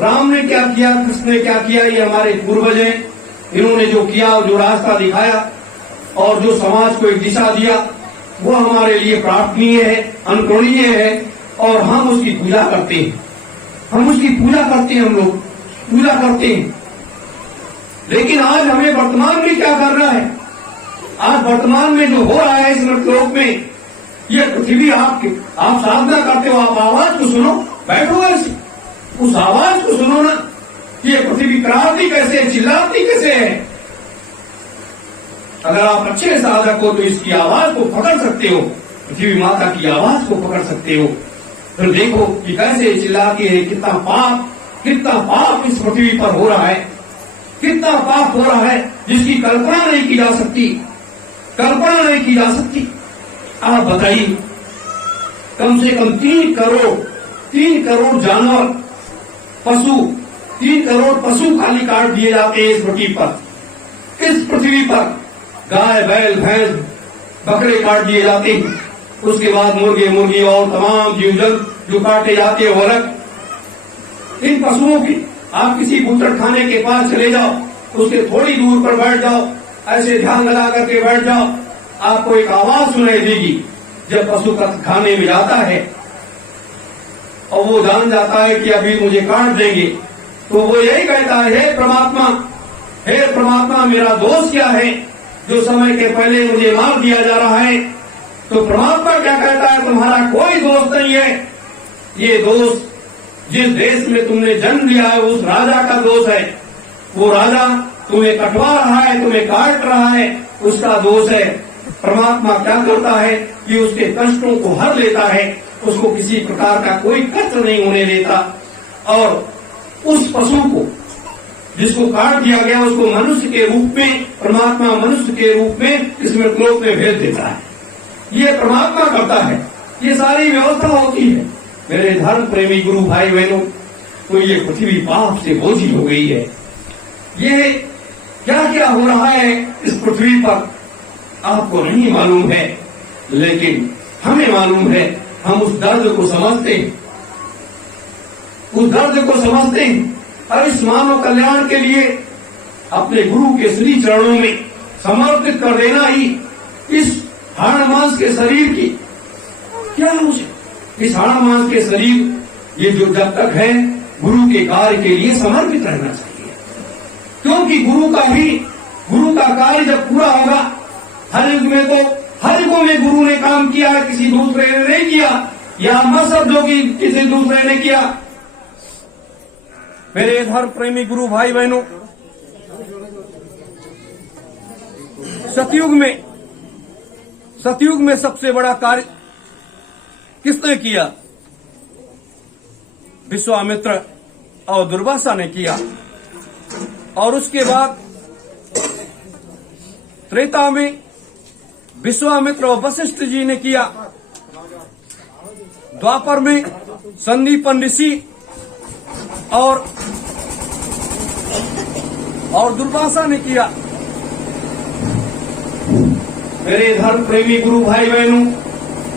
राम ने क्या किया, कृष्ण ने क्या किया, ये हमारे पूर्वज हैं, इन्होंने जो किया, जो रास्ता दिखाया और जो समाज को एक दिशा दिया, वो हमारे लिए प्रार्थनीय है, अनुकरणीय है और हम उसकी पूजा करते हैं, हम उसकी पूजा करते हैं, हम लोग पूजा करते हैं। लेकिन आज हमें वर्तमान में क्या करना है, आज वर्तमान में जो हो रहा है इस मृतलोक में, ये पृथ्वी आप साधना करते हो, आप आवाज को सुनो, बैठो ऐसे, उस आवाज को सुनो ना, ये पृथ्वी कराती कैसे है, चिल्लाती कैसे है। अगर आप अच्छे साधक हो तो इसकी आवाज को पकड़ सकते हो, पृथ्वी माता की आवाज को पकड़ सकते हो। फिर देखो कि कैसे चिल्लाती है, कितना पाप इस पृथ्वी पर हो रहा है, कितना पाप हो रहा है जिसकी कल्पना नहीं की जा सकती, कल्पना नहीं की जा सकती। आप बताइए, कम से कम 3 करोड़ जानवर, पशु, 3 करोड़ पशु खाली काट दिए जाते हैं इस पृथ्वी पर। गाय, बैल, भैंस, बकरे काट दिए जाते हैं। उसके बाद मुर्गी और तमाम जीव जंतु जो काटे जाते हैं, वरक। इन पशुओं की आप किसी बूचड़ खाने के पास चले जाओ, उसके थोड़ी दूर पर बैठ जाओ, ऐसे ध्यान लगा करके बैठ जाओ, आपको एक आवाज सुनाई देगी। जब पशु खाने में जाता है और वो जान जाता है कि अभी मुझे काट देंगे, तो वो यही कहता है, हे प्रमात्मा मेरा दोष क्या है जो समय के पहले मुझे मार दिया जा रहा है। तो परमात्मा क्या कहता है, तुम्हारा कोई दोष नहीं है, ये दोष जिस देश में तुमने जन्म लिया है उस राजा का दोष है। वो राजा तुम्हें कटवा रहा है, तुम्हें काट रहा है, उसका दोष है। परमात्मा क्या करता है कि उसके कष्टों को हर लेता है, उसको किसी प्रकार का कोई कष्ट नहीं होने देता और उस पशु को जिसको काट दिया गया उसको मनुष्य के रूप में, परमात्मा मनुष्य के रूप में इस मृतलोक में भेज देता है। ये परमात्मा करता है, ये सारी व्यवस्था होती है। मेरे धर्म प्रेमी गुरु भाई बहनों, तो ये पृथ्वी पाप से बोझी हो गई है। ये क्या क्या हो रहा है इस पृथ्वी पर आपको नहीं मालूम है, लेकिन हमें मालूम है। हम उस दर्द को समझते हैं, उस दर्द को समझते हैं और इस मानव कल्याण के लिए अपने गुरु के श्री चरणों में समर्पित कर देना ही इस हाड़ मांस के शरीर की क्या उसे, इस हाड़ मांस के शरीर ये जो जब तक है गुरु के कार्य के लिए समर्पित रहना चाहिए। क्योंकि गुरु का कार्य जब पूरा होगा, हर युग में तो हर युगों में गुरु ने काम किया है, किसी दूसरे ने नहीं किया, या मजहब जो कि किसी दूसरे ने किया। मेरे धर्म प्रेमी गुरु भाई बहनों, सतयुग में सबसे बड़ा कार्य किसने किया? विश्वामित्र और दुर्वासा ने किया। और उसके बाद त्रेता में विश्वामित्र और वशिष्ठ जी ने किया। द्वापर में संदीपन ऋषि और दुर्वासा ने किया। मेरे धर्म प्रेमी गुरु भाई बहनों,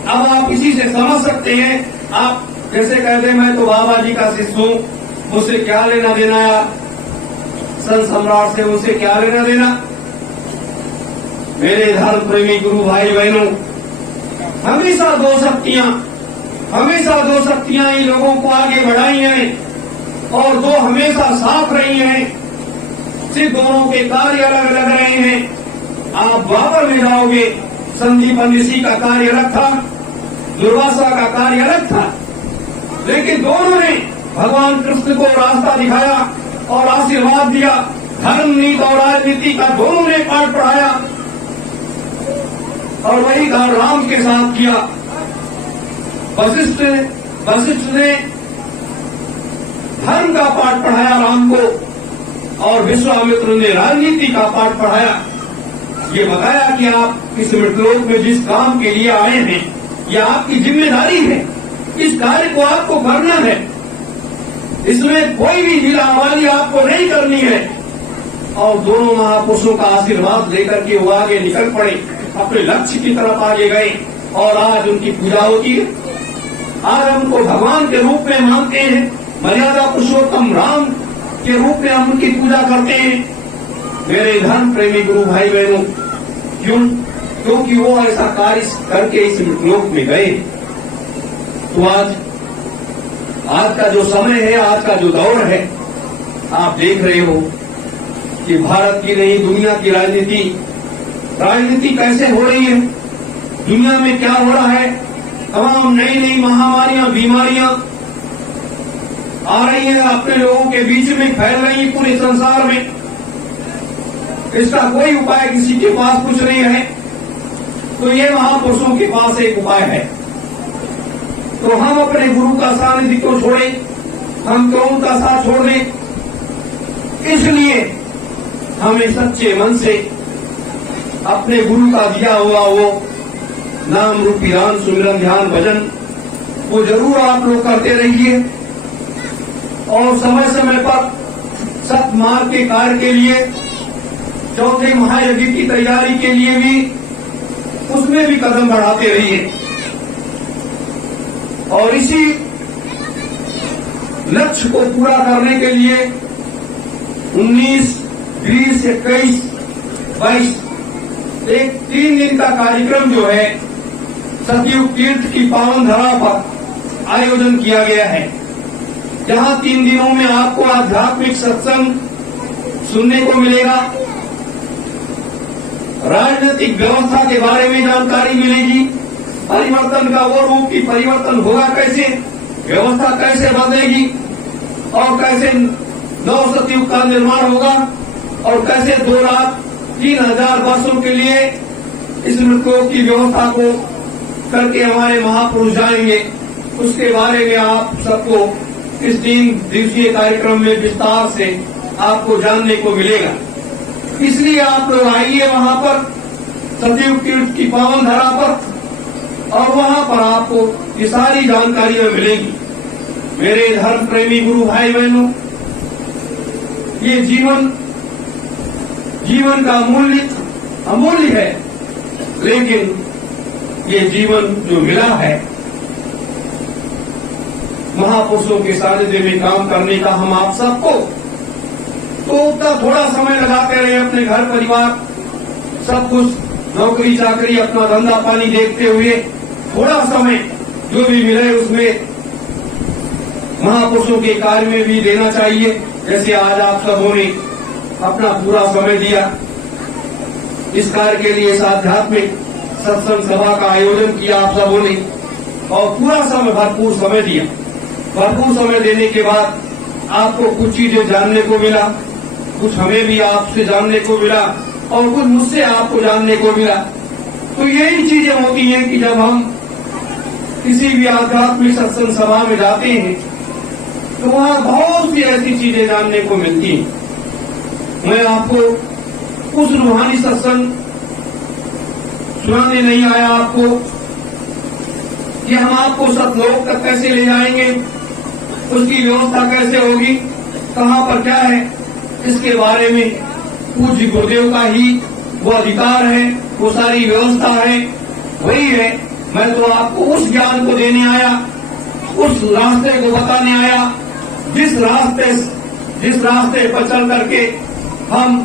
अब आप इसी से समझ सकते हैं। आप जैसे कहते हैं मैं तो बाबा जी का शिष्य हूं, मुझसे क्या लेना देना, या संत सम्राट से मुझसे क्या लेना देना। मेरे धर्म प्रेमी गुरु भाई बहनों, हमेशा दो शक्तियां इन लोगों को आगे बढ़ाई हैं और दो हमेशा साथ रही हैं। सिर्फ दोनों के कार्य अलग अलग रहे हैं। आप द्वापर में जाओगे, संदीपन ऋषि का कार्य अलग था, दुर्वासा का कार्य अलग था, लेकिन दोनों ने भगवान कृष्ण को रास्ता दिखाया और आशीर्वाद दिया। धर्म, नीति और राजनीति का दोनों ने पाठ पढ़ाया और वही काम राम के साथ किया। वशिष्ठ ने धर्म का पाठ पढ़ाया राम को और विश्वामित्र ने राजनीति का पाठ पढ़ाया। ये बताया कि आप इस मृतलोक में जिस काम के लिए आए हैं, यह आपकी जिम्मेदारी है, इस कार्य को आपको करना है, इसमें कोई भी ढीलावाली आपको नहीं करनी है। और दोनों महापुरुषों का आशीर्वाद लेकर के वो आगे निकल पड़े, अपने लक्ष्य की तरफ आगे गए और आज उनकी पूजा होती है। आज हमको भगवान के रूप में मानते हैं, मर्यादा पुरुषोत्तम राम के रूप में हम उनकी पूजा करते हैं। मेरे धर्म प्रेमी गुरु भाई बहनों, क्योंकि वो ऐसा कार्य करके इस लोक में गए। तो आज का जो समय है, आज का जो दौर है, आप देख रहे हो कि भारत की नहीं दुनिया की राजनीति कैसे हो रही है, दुनिया में क्या हो रहा है। तमाम नई महामारियां, बीमारियां आ रही है, अपने लोगों के बीच में फैल रही है पूरे संसार में। इसका कोई उपाय किसी के पास कुछ नहीं है, तो ये महापुरुषों के पास एक उपाय है। तो हम अपने गुरु का सानिध्य को छोड़ें, हम क्यों उनका साथ छोड़ दें। इसलिए हमें सच्चे मन से अपने गुरु का दिया हुआ वो नाम रूपी राम सुमिरन ध्यान भजन वो जरूर आप लोग करते रहिए। और समय समय पर सत मार्ग के कार्य के लिए, चौथे महायज्ञ की तैयारी के लिए भी, उसमें भी कदम बढ़ाते रहिए। और इसी लक्ष्य को पूरा करने के लिए 19, 20, 21, 22 एक 3 दिन का कार्यक्रम जो है सतयुग तीर्थ की पावन धरा पर आयोजन किया गया है, जहां 3 दिनों में आपको आध्यात्मिक सत्संग सुनने को मिलेगा, राजनीतिक व्यवस्था के बारे में जानकारी मिलेगी, परिवर्तन का वो रूप की परिवर्तन होगा कैसे, व्यवस्था कैसे बदलेगी और कैसे नव सतयुग का निर्माण होगा और कैसे 2 लाख 3,000 वर्षों के लिए इस मृतलोक की व्यवस्था को करके हमारे महापुरुष जाएंगे। उसके बारे में आप सबको इस 3 दिवसीय कार्यक्रम में विस्तार से आपको जानने को मिलेगा। इसलिए आप लोग आइए वहां पर सतयुग तीर्थ की पावन धरा पर और वहां पर आपको ये सारी जानकारियां मिलेगी। मेरे धर्म प्रेमी गुरु भाई बहनों, ये जीवन का मूल्य अमूल्य है, लेकिन ये जीवन जो मिला है महापुरुषों के सानिध्य में काम करने का, हम आप सबको तो उतना थोड़ा समय लगाते रहे अपने घर परिवार सब कुछ नौकरी चाकरी अपना धंधा पानी देखते हुए थोड़ा समय जो भी मिले उसमें महापुरुषों के कार्य में भी देना चाहिए। जैसे आज आप सबों ने अपना पूरा समय दिया इस कार्य के लिए, इस आध्यात्मिक सत्संग सभा का आयोजन किया आप सबों ने और पूरा समय भरपूर समय दिया। भरपूर समय देने के बाद आपको कुछ चीजें जानने को मिला, कुछ हमें भी आपसे जानने को मिला और कुछ मुझसे आपको जानने को मिला। तो यही चीजें होती हैं कि जब हम किसी भी आध्यात्मिक सत्संग सभा में जाते हैं तो वहां बहुत सी ऐसी चीजें जानने को मिलती हैं। मैं आपको उस रूहानी सत्संग सुनाने नहीं आया आपको कि हम आपको सतलोक तक कैसे ले जाएंगे, उसकी व्यवस्था कैसे होगी, कहां पर क्या है, इसके बारे में पूज्य गुरुदेव का ही वो अधिकार है, वो सारी व्यवस्था है, वही है। मैं तो आपको उस ज्ञान को देने आया, उस रास्ते को बताने आया, जिस रास्ते पर चल करके हम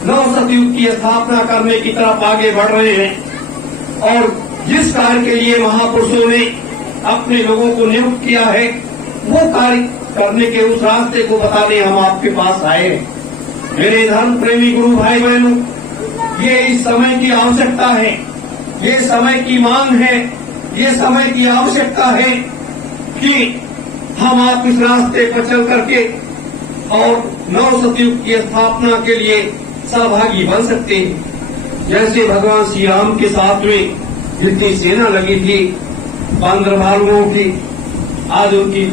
नव सतयुग की स्थापना करने की तरफ आगे बढ़ रहे हैं और जिस कार्य के लिए महापुरुषों ने अपने लोगों को नियुक्त किया है, वो कार्य करने के उस रास्ते को बताने हम आपके पास आए हैं। मेरे धर्म प्रेमी गुरु भाई बहनों, ये इस समय की आवश्यकता है, ये समय की मांग है, ये समय की आवश्यकता है कि हम आप इस रास्ते पर चल करके और नव सतयुग की स्थापना के लिए सहभागी बन सकते हैं। जैसे भगवान श्री राम के साथ में जितनी सेना लगी थी 15 भालुओं की, आज उनकी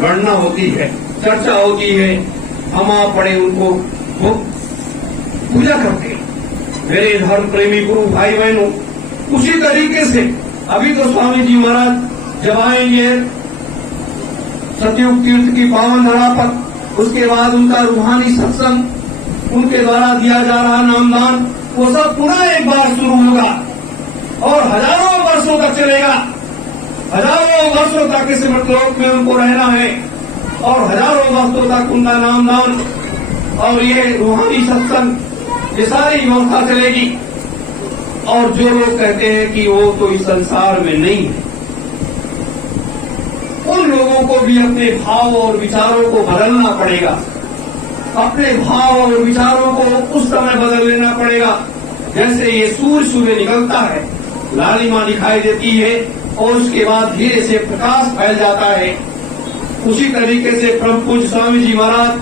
गणना होती है, चर्चा होती है, हम आप पड़े उनको वो पूजा करते हैं। मेरे धर्म प्रेमी गुरु भाई बहनों, उसी तरीके से अभी तो स्वामी जी महाराज जब आएंगे सतयुग तीर्थ की पावन धरा पर, उसके बाद उनका रूहानी सत्संग, उनके द्वारा दिया जा रहा नामदान, वो सब पुनः एक बार शुरू होगा और हजारों वर्षों तक चलेगा। हजारों वर्षों तक इस मृतलोक में उनको रहना है और हजारों वर्षों तक उनका नामदान और ये रूहानी सत्संग, ये सारी व्यवस्था चलेगी। और जो लोग कहते हैं कि वो तो इस संसार में नहीं है, उन लोगों को भी अपने भाव और विचारों को बदलना पड़ेगा। अपने भाव और विचारों को उस समय बदल लेना पड़ेगा जैसे ये सूर्य निकलता है, लालिमा दिखाई देती है और उसके बाद धीरे से प्रकाश फैल जाता है। उसी तरीके से परम पूज्य स्वामी जी महाराज,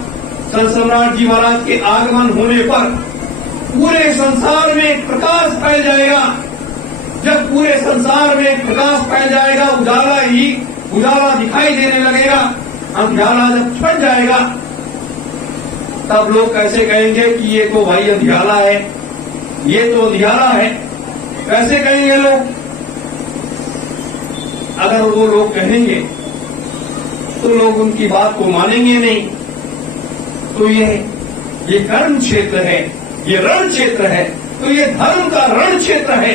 संत सम्राट जी महाराज के आगमन होने पर पूरे संसार में प्रकाश फैल जाएगा। जब पूरे संसार में प्रकाश फैल जाएगा, उजाला ही उजाला दिखाई देने लगेगा, अंधियारा जब छट जाएगा, तब लोग कैसे कहेंगे कि ये तो भाई अंधियारा है, ये तो अंधियारा है, कैसे कहेंगे लोग? अगर वो लोग कहेंगे तो लोग उनकी बात को मानेंगे नहीं। तो ये कर्म क्षेत्र है, ये रण क्षेत्र है, तो ये धर्म का रण क्षेत्र है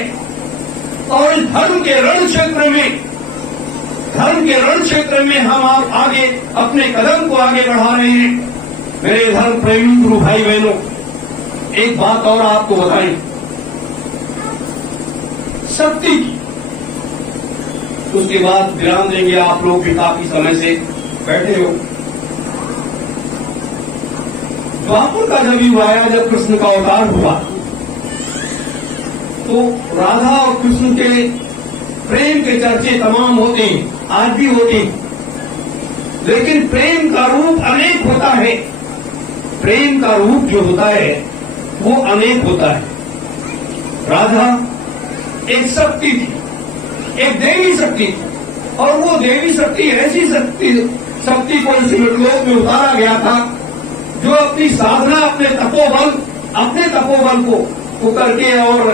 और इस धर्म के रण क्षेत्र में हम आप आगे अपने कदम को आगे बढ़ा रहे हैं। मेरे धर्म प्रेमी गुरु भाई बहनों, एक बात और आपको बताएं, शक्ति की, उसके बाद विराम देंगे। आप लोग भी काफी समय से बैठे हो। द्वापर का जब युग आया, जब कृष्ण का अवतार हुआ, तो राधा और कृष्ण के प्रेम के चर्चे तमाम होते हैं, आज भी होते हैं, लेकिन प्रेम का रूप अनेक होता है। प्रेम का रूप जो होता है वो अनेक होता है। राधा एक शक्ति थी, एक देवी शक्ति थी और वो देवी शक्ति ऐसी शक्ति को इस लोक में उतारा गया था जो अपनी साधना, अपने तपोबल को करके और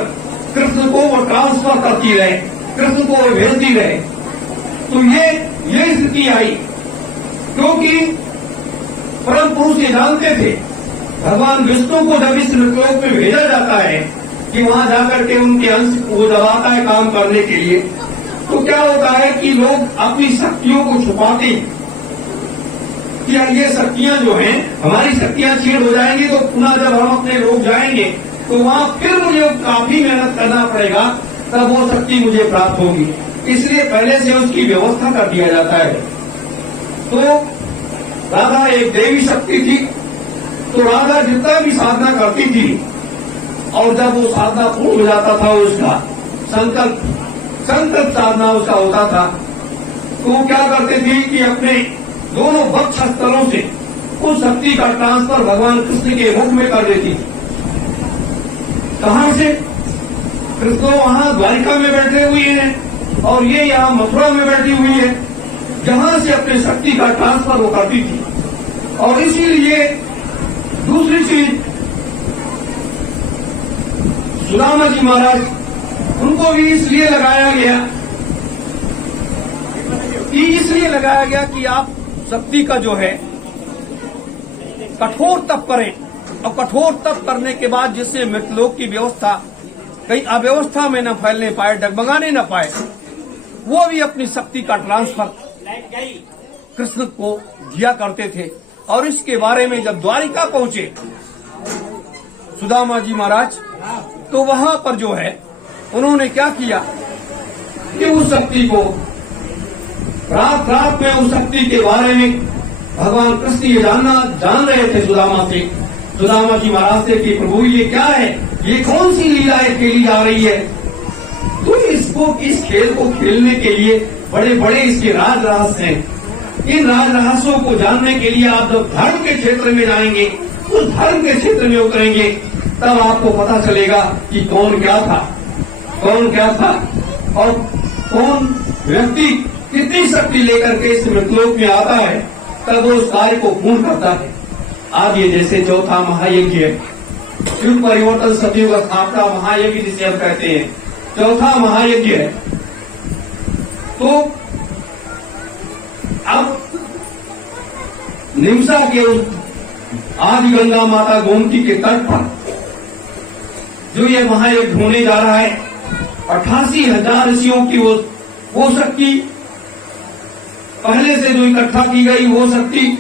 कृष्ण को वो ट्रांसफर करती रहे, कृष्ण को वो भेजती रहे। तो ये स्थिति आई क्योंकि परम पुरुष ये जानते थे भगवान विष्णु को जब इस लोक में भेजा जाता है कि वहां जाकर के उनके अंश को दबाता है काम करने के लिए, तो क्या होता है कि लोग अपनी शक्तियों को छुपाते हैं कि ये शक्तियां जो हैं, हमारी शक्तियां छीड़ हो जाएंगी तो पुनः जब हम अपने लोग जाएंगे तो वहां फिर मुझे काफी मेहनत करना पड़ेगा, तब वो शक्ति मुझे प्राप्त होगी। इसलिए पहले से उसकी व्यवस्था कर दिया जाता है। तो राधा एक देवी शक्ति थी, तो राधा जितना भी साधना करती थी और जब वो साधना पूर्ण हो जाता था उसका, संकल्प साधना उसका होता था। तो वो क्या करते थे कि अपने दोनों वक्ष स्थलों से उस शक्ति का ट्रांसफर भगवान कृष्ण के मुख में कर देती थी। कहां से? कृष्ण वहां द्वारिका में बैठे हुए हैं और ये यहां मथुरा में बैठी हुई है, जहां से अपने शक्ति का ट्रांसफर वो करती थी। और इसीलिए दूसरी चीज, सुदामा जी महाराज, उनको भी इसलिए लगाया गया कि आप शक्ति का जो है कठोर तप करें, और कठोर तप करने के बाद जिससे मृतलोक की व्यवस्था कहीं अव्यवस्था में न फैलने पाए, डगमगाने न पाए, वो भी अपनी शक्ति का ट्रांसफर कृष्ण को दिया करते थे। और इसके बारे में जब द्वारिका पहुंचे सुदामा जी महाराज, तो वहां पर जो है उन्होंने क्या किया कि उस शक्ति को रात रात में उस शक्ति के बारे में भगवान कृष्ण ये जान रहे थे सुदामा जी महाराज से कि प्रभु ये क्या है, ये कौन सी लीला खेली जा रही है। तो इस खेल को खेलने के लिए बड़े बड़े इसके राज रहस्य हैं। इन राज रहस्यों को जानने के लिए आप जब धर्म के क्षेत्र में जाएंगे, उस धर्म के क्षेत्र में उतरेंगे, तब आपको पता चलेगा कि कौन क्या था और कौन व्यक्ति कितनी शक्ति लेकर के इस मृतलोक में आता है, तब वो उस कार्य को पूर्ण करता है। आज ये जैसे चौथा महायज्ञ है, युग परिवर्तन सतयुग स्थापना महायज्ञ जिसे हम कहते हैं, चौथा महायज्ञ है। तो अब निमसा के उस आदि गंगा माता गोमती के तट पर जो ये महायज्ञ होने जा रहा है, 88,000 ऋषियों की वो शक्ति पहले से जो इकट्ठा की गई वो शक्ति,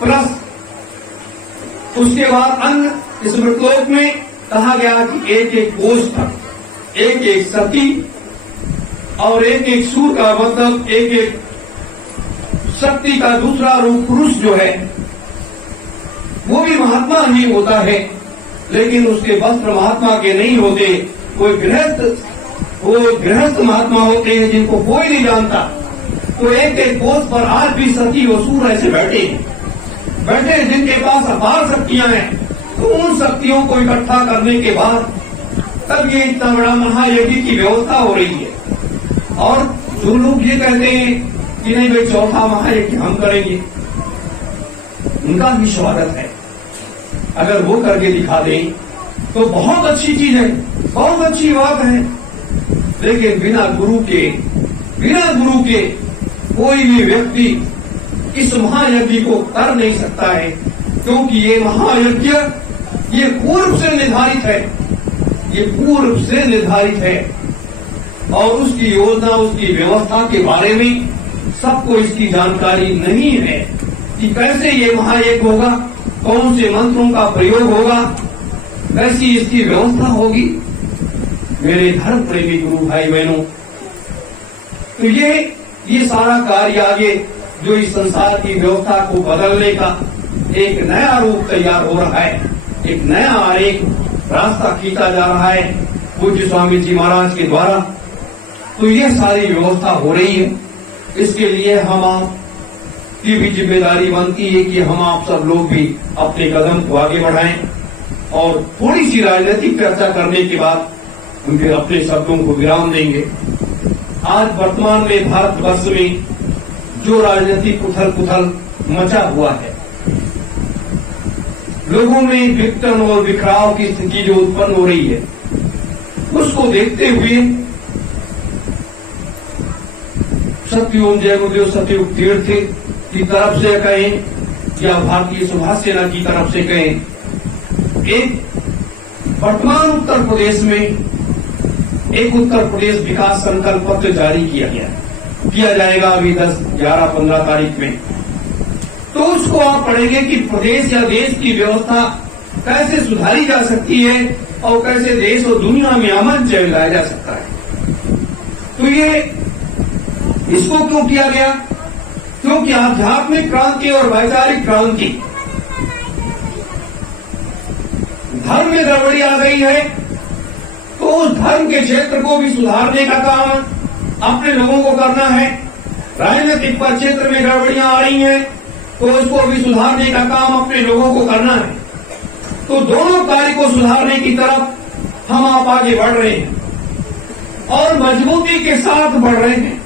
प्लस उसके बाद अन्य इस मृतलोक में कहा गया कि एक एक कोष पर एक एक सती और एक एक सूर का मतलब एक एक शक्ति का दूसरा रूप पुरुष जो है वो भी महात्मा ही होता है, लेकिन उसके वस्त्र महात्मा के नहीं होते। वो गृहस्थ महात्मा होते हैं जिनको कोई नहीं जानता। तो एक एक कोष पर आज भी सती और सूर ऐसे बैठे जिनके पास अपार शक्तियां हैं। तो उन शक्तियों को इकट्ठा करने के बाद तब ये इतना बड़ा महायज्ञ की व्यवस्था हो रही है। और जो लोग ये कहते हैं कि नहीं भाई चौथा महायज्ञ हम करेंगे, उनका भी स्वागत है। अगर वो करके दिखा दें तो बहुत अच्छी चीज है, बहुत अच्छी बात है। लेकिन बिना गुरु के कोई भी व्यक्ति इस महायज्ञ को कर नहीं सकता है, क्योंकि ये महायज्ञ ये पूर्व से निर्धारित है और उसकी योजना, उसकी व्यवस्था के बारे में सबको इसकी जानकारी नहीं है कि कैसे ये महायज्ञ होगा, कौन से मंत्रों का प्रयोग होगा, कैसी इसकी व्यवस्था होगी। मेरे धर्म प्रेमी गुरु भाई बहनों, तो ये सारा कार्य आगे जो इस संसार की व्यवस्था को बदलने का एक नया रूप तैयार हो रहा है, एक नया आरेख रास्ता खींचा जा रहा है पूज्य स्वामी जी महाराज के द्वारा। तो ये सारी व्यवस्था हो रही है। इसके लिए हम आप की भी जिम्मेदारी बनती है कि हम आप सब लोग भी अपने कदम को आगे बढ़ाएं और थोड़ी सी राजनीतिक चर्चा करने के बाद हम फिर अपने शब्दों को विराम देंगे। आज वर्तमान में भारतवर्ष में जो राजनीतिक उथल पुथल मचा हुआ है, लोगों में विघटन और बिखराव की स्थिति जो उत्पन्न हो रही है, उसको देखते हुए सत्ययुग जय गुरुदेव सत्ययुग तीर्थ की तरफ से कहें या भारतीय सुभाष सेना की तरफ से कहें, एक वर्तमान उत्तर प्रदेश में एक उत्तर प्रदेश विकास संकल्प पत्र जारी किया जाएगा अभी 10, 11, 15 तारीख में। तो उसको आप पढ़ेंगे कि प्रदेश या देश की व्यवस्था कैसे सुधारी जा सकती है और कैसे देश और दुनिया में अमन चलाया जा सकता है। तो ये इसको क्यों किया गया? क्योंकि आध्यात्मिक क्रांति और वैचारिक क्रांति, धर्म में गड़बड़ी आ गई है तो तो उस धर्म के क्षेत्र को भी सुधारने का काम अपने लोगों को करना है। राजनीतिक क्षेत्र में गड़बड़ियां आ रही हैं तो उसको भी सुधारने का काम अपने लोगों को करना है। तो दोनों कार्य को सुधारने की तरफ हम आप आगे बढ़ रहे हैं और मजबूती के साथ बढ़ रहे हैं।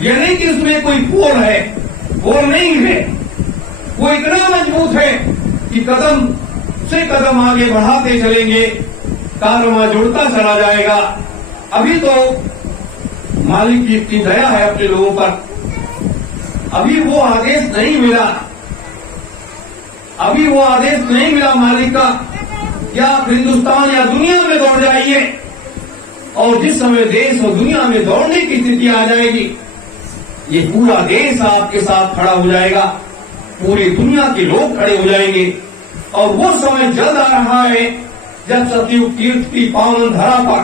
यह नहीं कि उसमें कोई पोल है, पोल नहीं है, वो इतना मजबूत है कि कदम से कदम आगे बढ़ाते चलेंगे, कारवां जुड़ता चला जाएगा। अभी तो मालिक की इतनी दया है अपने लोगों पर, अभी वो आदेश नहीं मिला, अभी वो आदेश नहीं मिला मालिक का कि आप हिंदुस्तान या दुनिया में दौड़ जाइए। और जिस समय देश और दुनिया में दौड़ने की स्थिति आ जाएगी, ये पूरा देश आपके साथ खड़ा हो जाएगा, पूरी दुनिया के लोग खड़े हो जाएंगे। और वो समय जल्द आ रहा है जब सतयुग तीर्थ की पावन धरा पर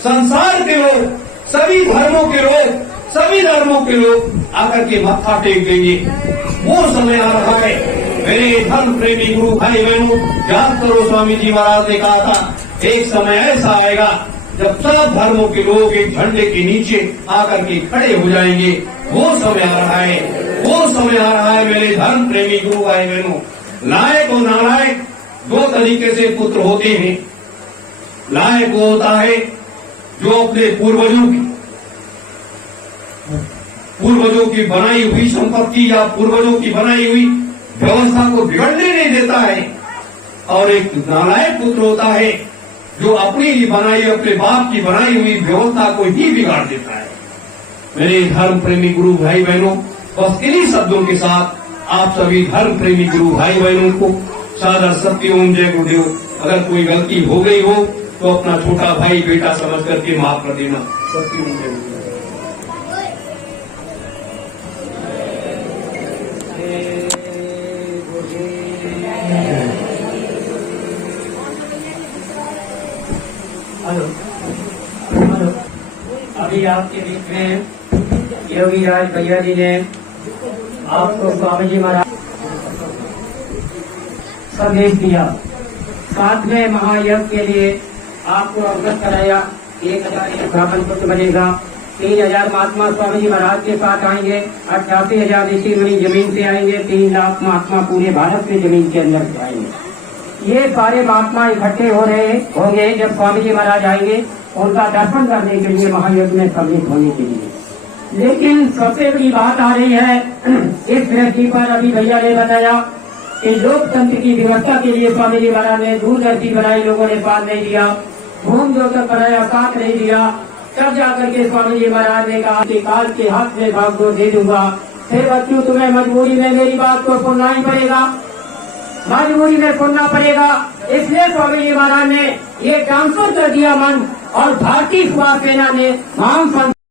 संसार के लोग, सभी धर्मों के लोग, सभी धर्मों के लोग आकर के मत्था टेक देंगे। वो समय आ रहा है। मेरे धर्म प्रेमी गुरु भाई बहनों, याद करो स्वामी जी महाराज ने कहा था, एक समय ऐसा आएगा जब सब धर्मों के लोग एक झंडे के नीचे आकर के खड़े हो जाएंगे। वो समय आ रहा है, वो समय आ रहा है मेरे धर्म प्रेमी गुरु भाई बहनों। लायक और नालायक दो तरीके से पुत्र होते हैं। लायक वो होता है जो अपने पूर्वजों की बनाई हुई संपत्ति या पूर्वजों की बनाई हुई व्यवस्था को बिगड़ने नहीं देता है, और एक नालायक पुत्र होता है जो अपनी ही बनाई, अपने बाप की बनाई हुई व्यवस्था को ही बिगाड़ देता है। मेरे धर्म प्रेमी गुरु भाई बहनों, बस इन्हीं शब्दों के साथ आप सभी धर्म प्रेमी गुरु भाई बहनों को सादर सत्य ओम जय गुरुदेव। अगर कोई गलती हो गई हो तो अपना छोटा भाई बेटा समझ करके माफ कर देना। सत्य ओम जय गुरुदेव। हेलो, अभी आपके बीच में योगी राज भैया जी ने आपको स्वामी जी महाराज संदेश दिया। 7वें महायज्ञ के लिए आपको अवगत कराया। 1000 ब्राह्मण पुत्र बनेगा, 3000 महात्मा स्वामी जी महाराज के साथ आएंगे, 88,000 ऋषि मुनि जमीन से आएंगे, 3 लाख महात्मा पूरे भारत में जमीन के अंदर से आएंगे। ये सारे महात्मा इकट्ठे हो रहे होंगे जब स्वामी जी महाराज आएंगे उनका दर्शन करने के लिए, महायज्ञ में सम्मिलित होने के लिए। लेकिन सबसे बड़ी बात आ रही है इस दृष्टि पर, अभी भैया ने बताया कि लोकतंत्र की व्यवस्था के लिए स्वामी जी महाराज ने दूरदर्शी बनाई, लोगों ने साथ नहीं दिया, घूम जो तक बनाया साथ नहीं दिया। तब जाकर के स्वामी जी महाराज ने कहा कि काल के हाथ में भाग दो दे दूंगा। फिर बच्चों तुम्हें मजबूरी में मेरी बात को सुनना ही पड़ेगा, मजबूरी में सुनना पड़ेगा। इसलिए स्वामी जी महाराज ने ये ट्रांसफर कर दिया मन, और भारतीय सेना ने महान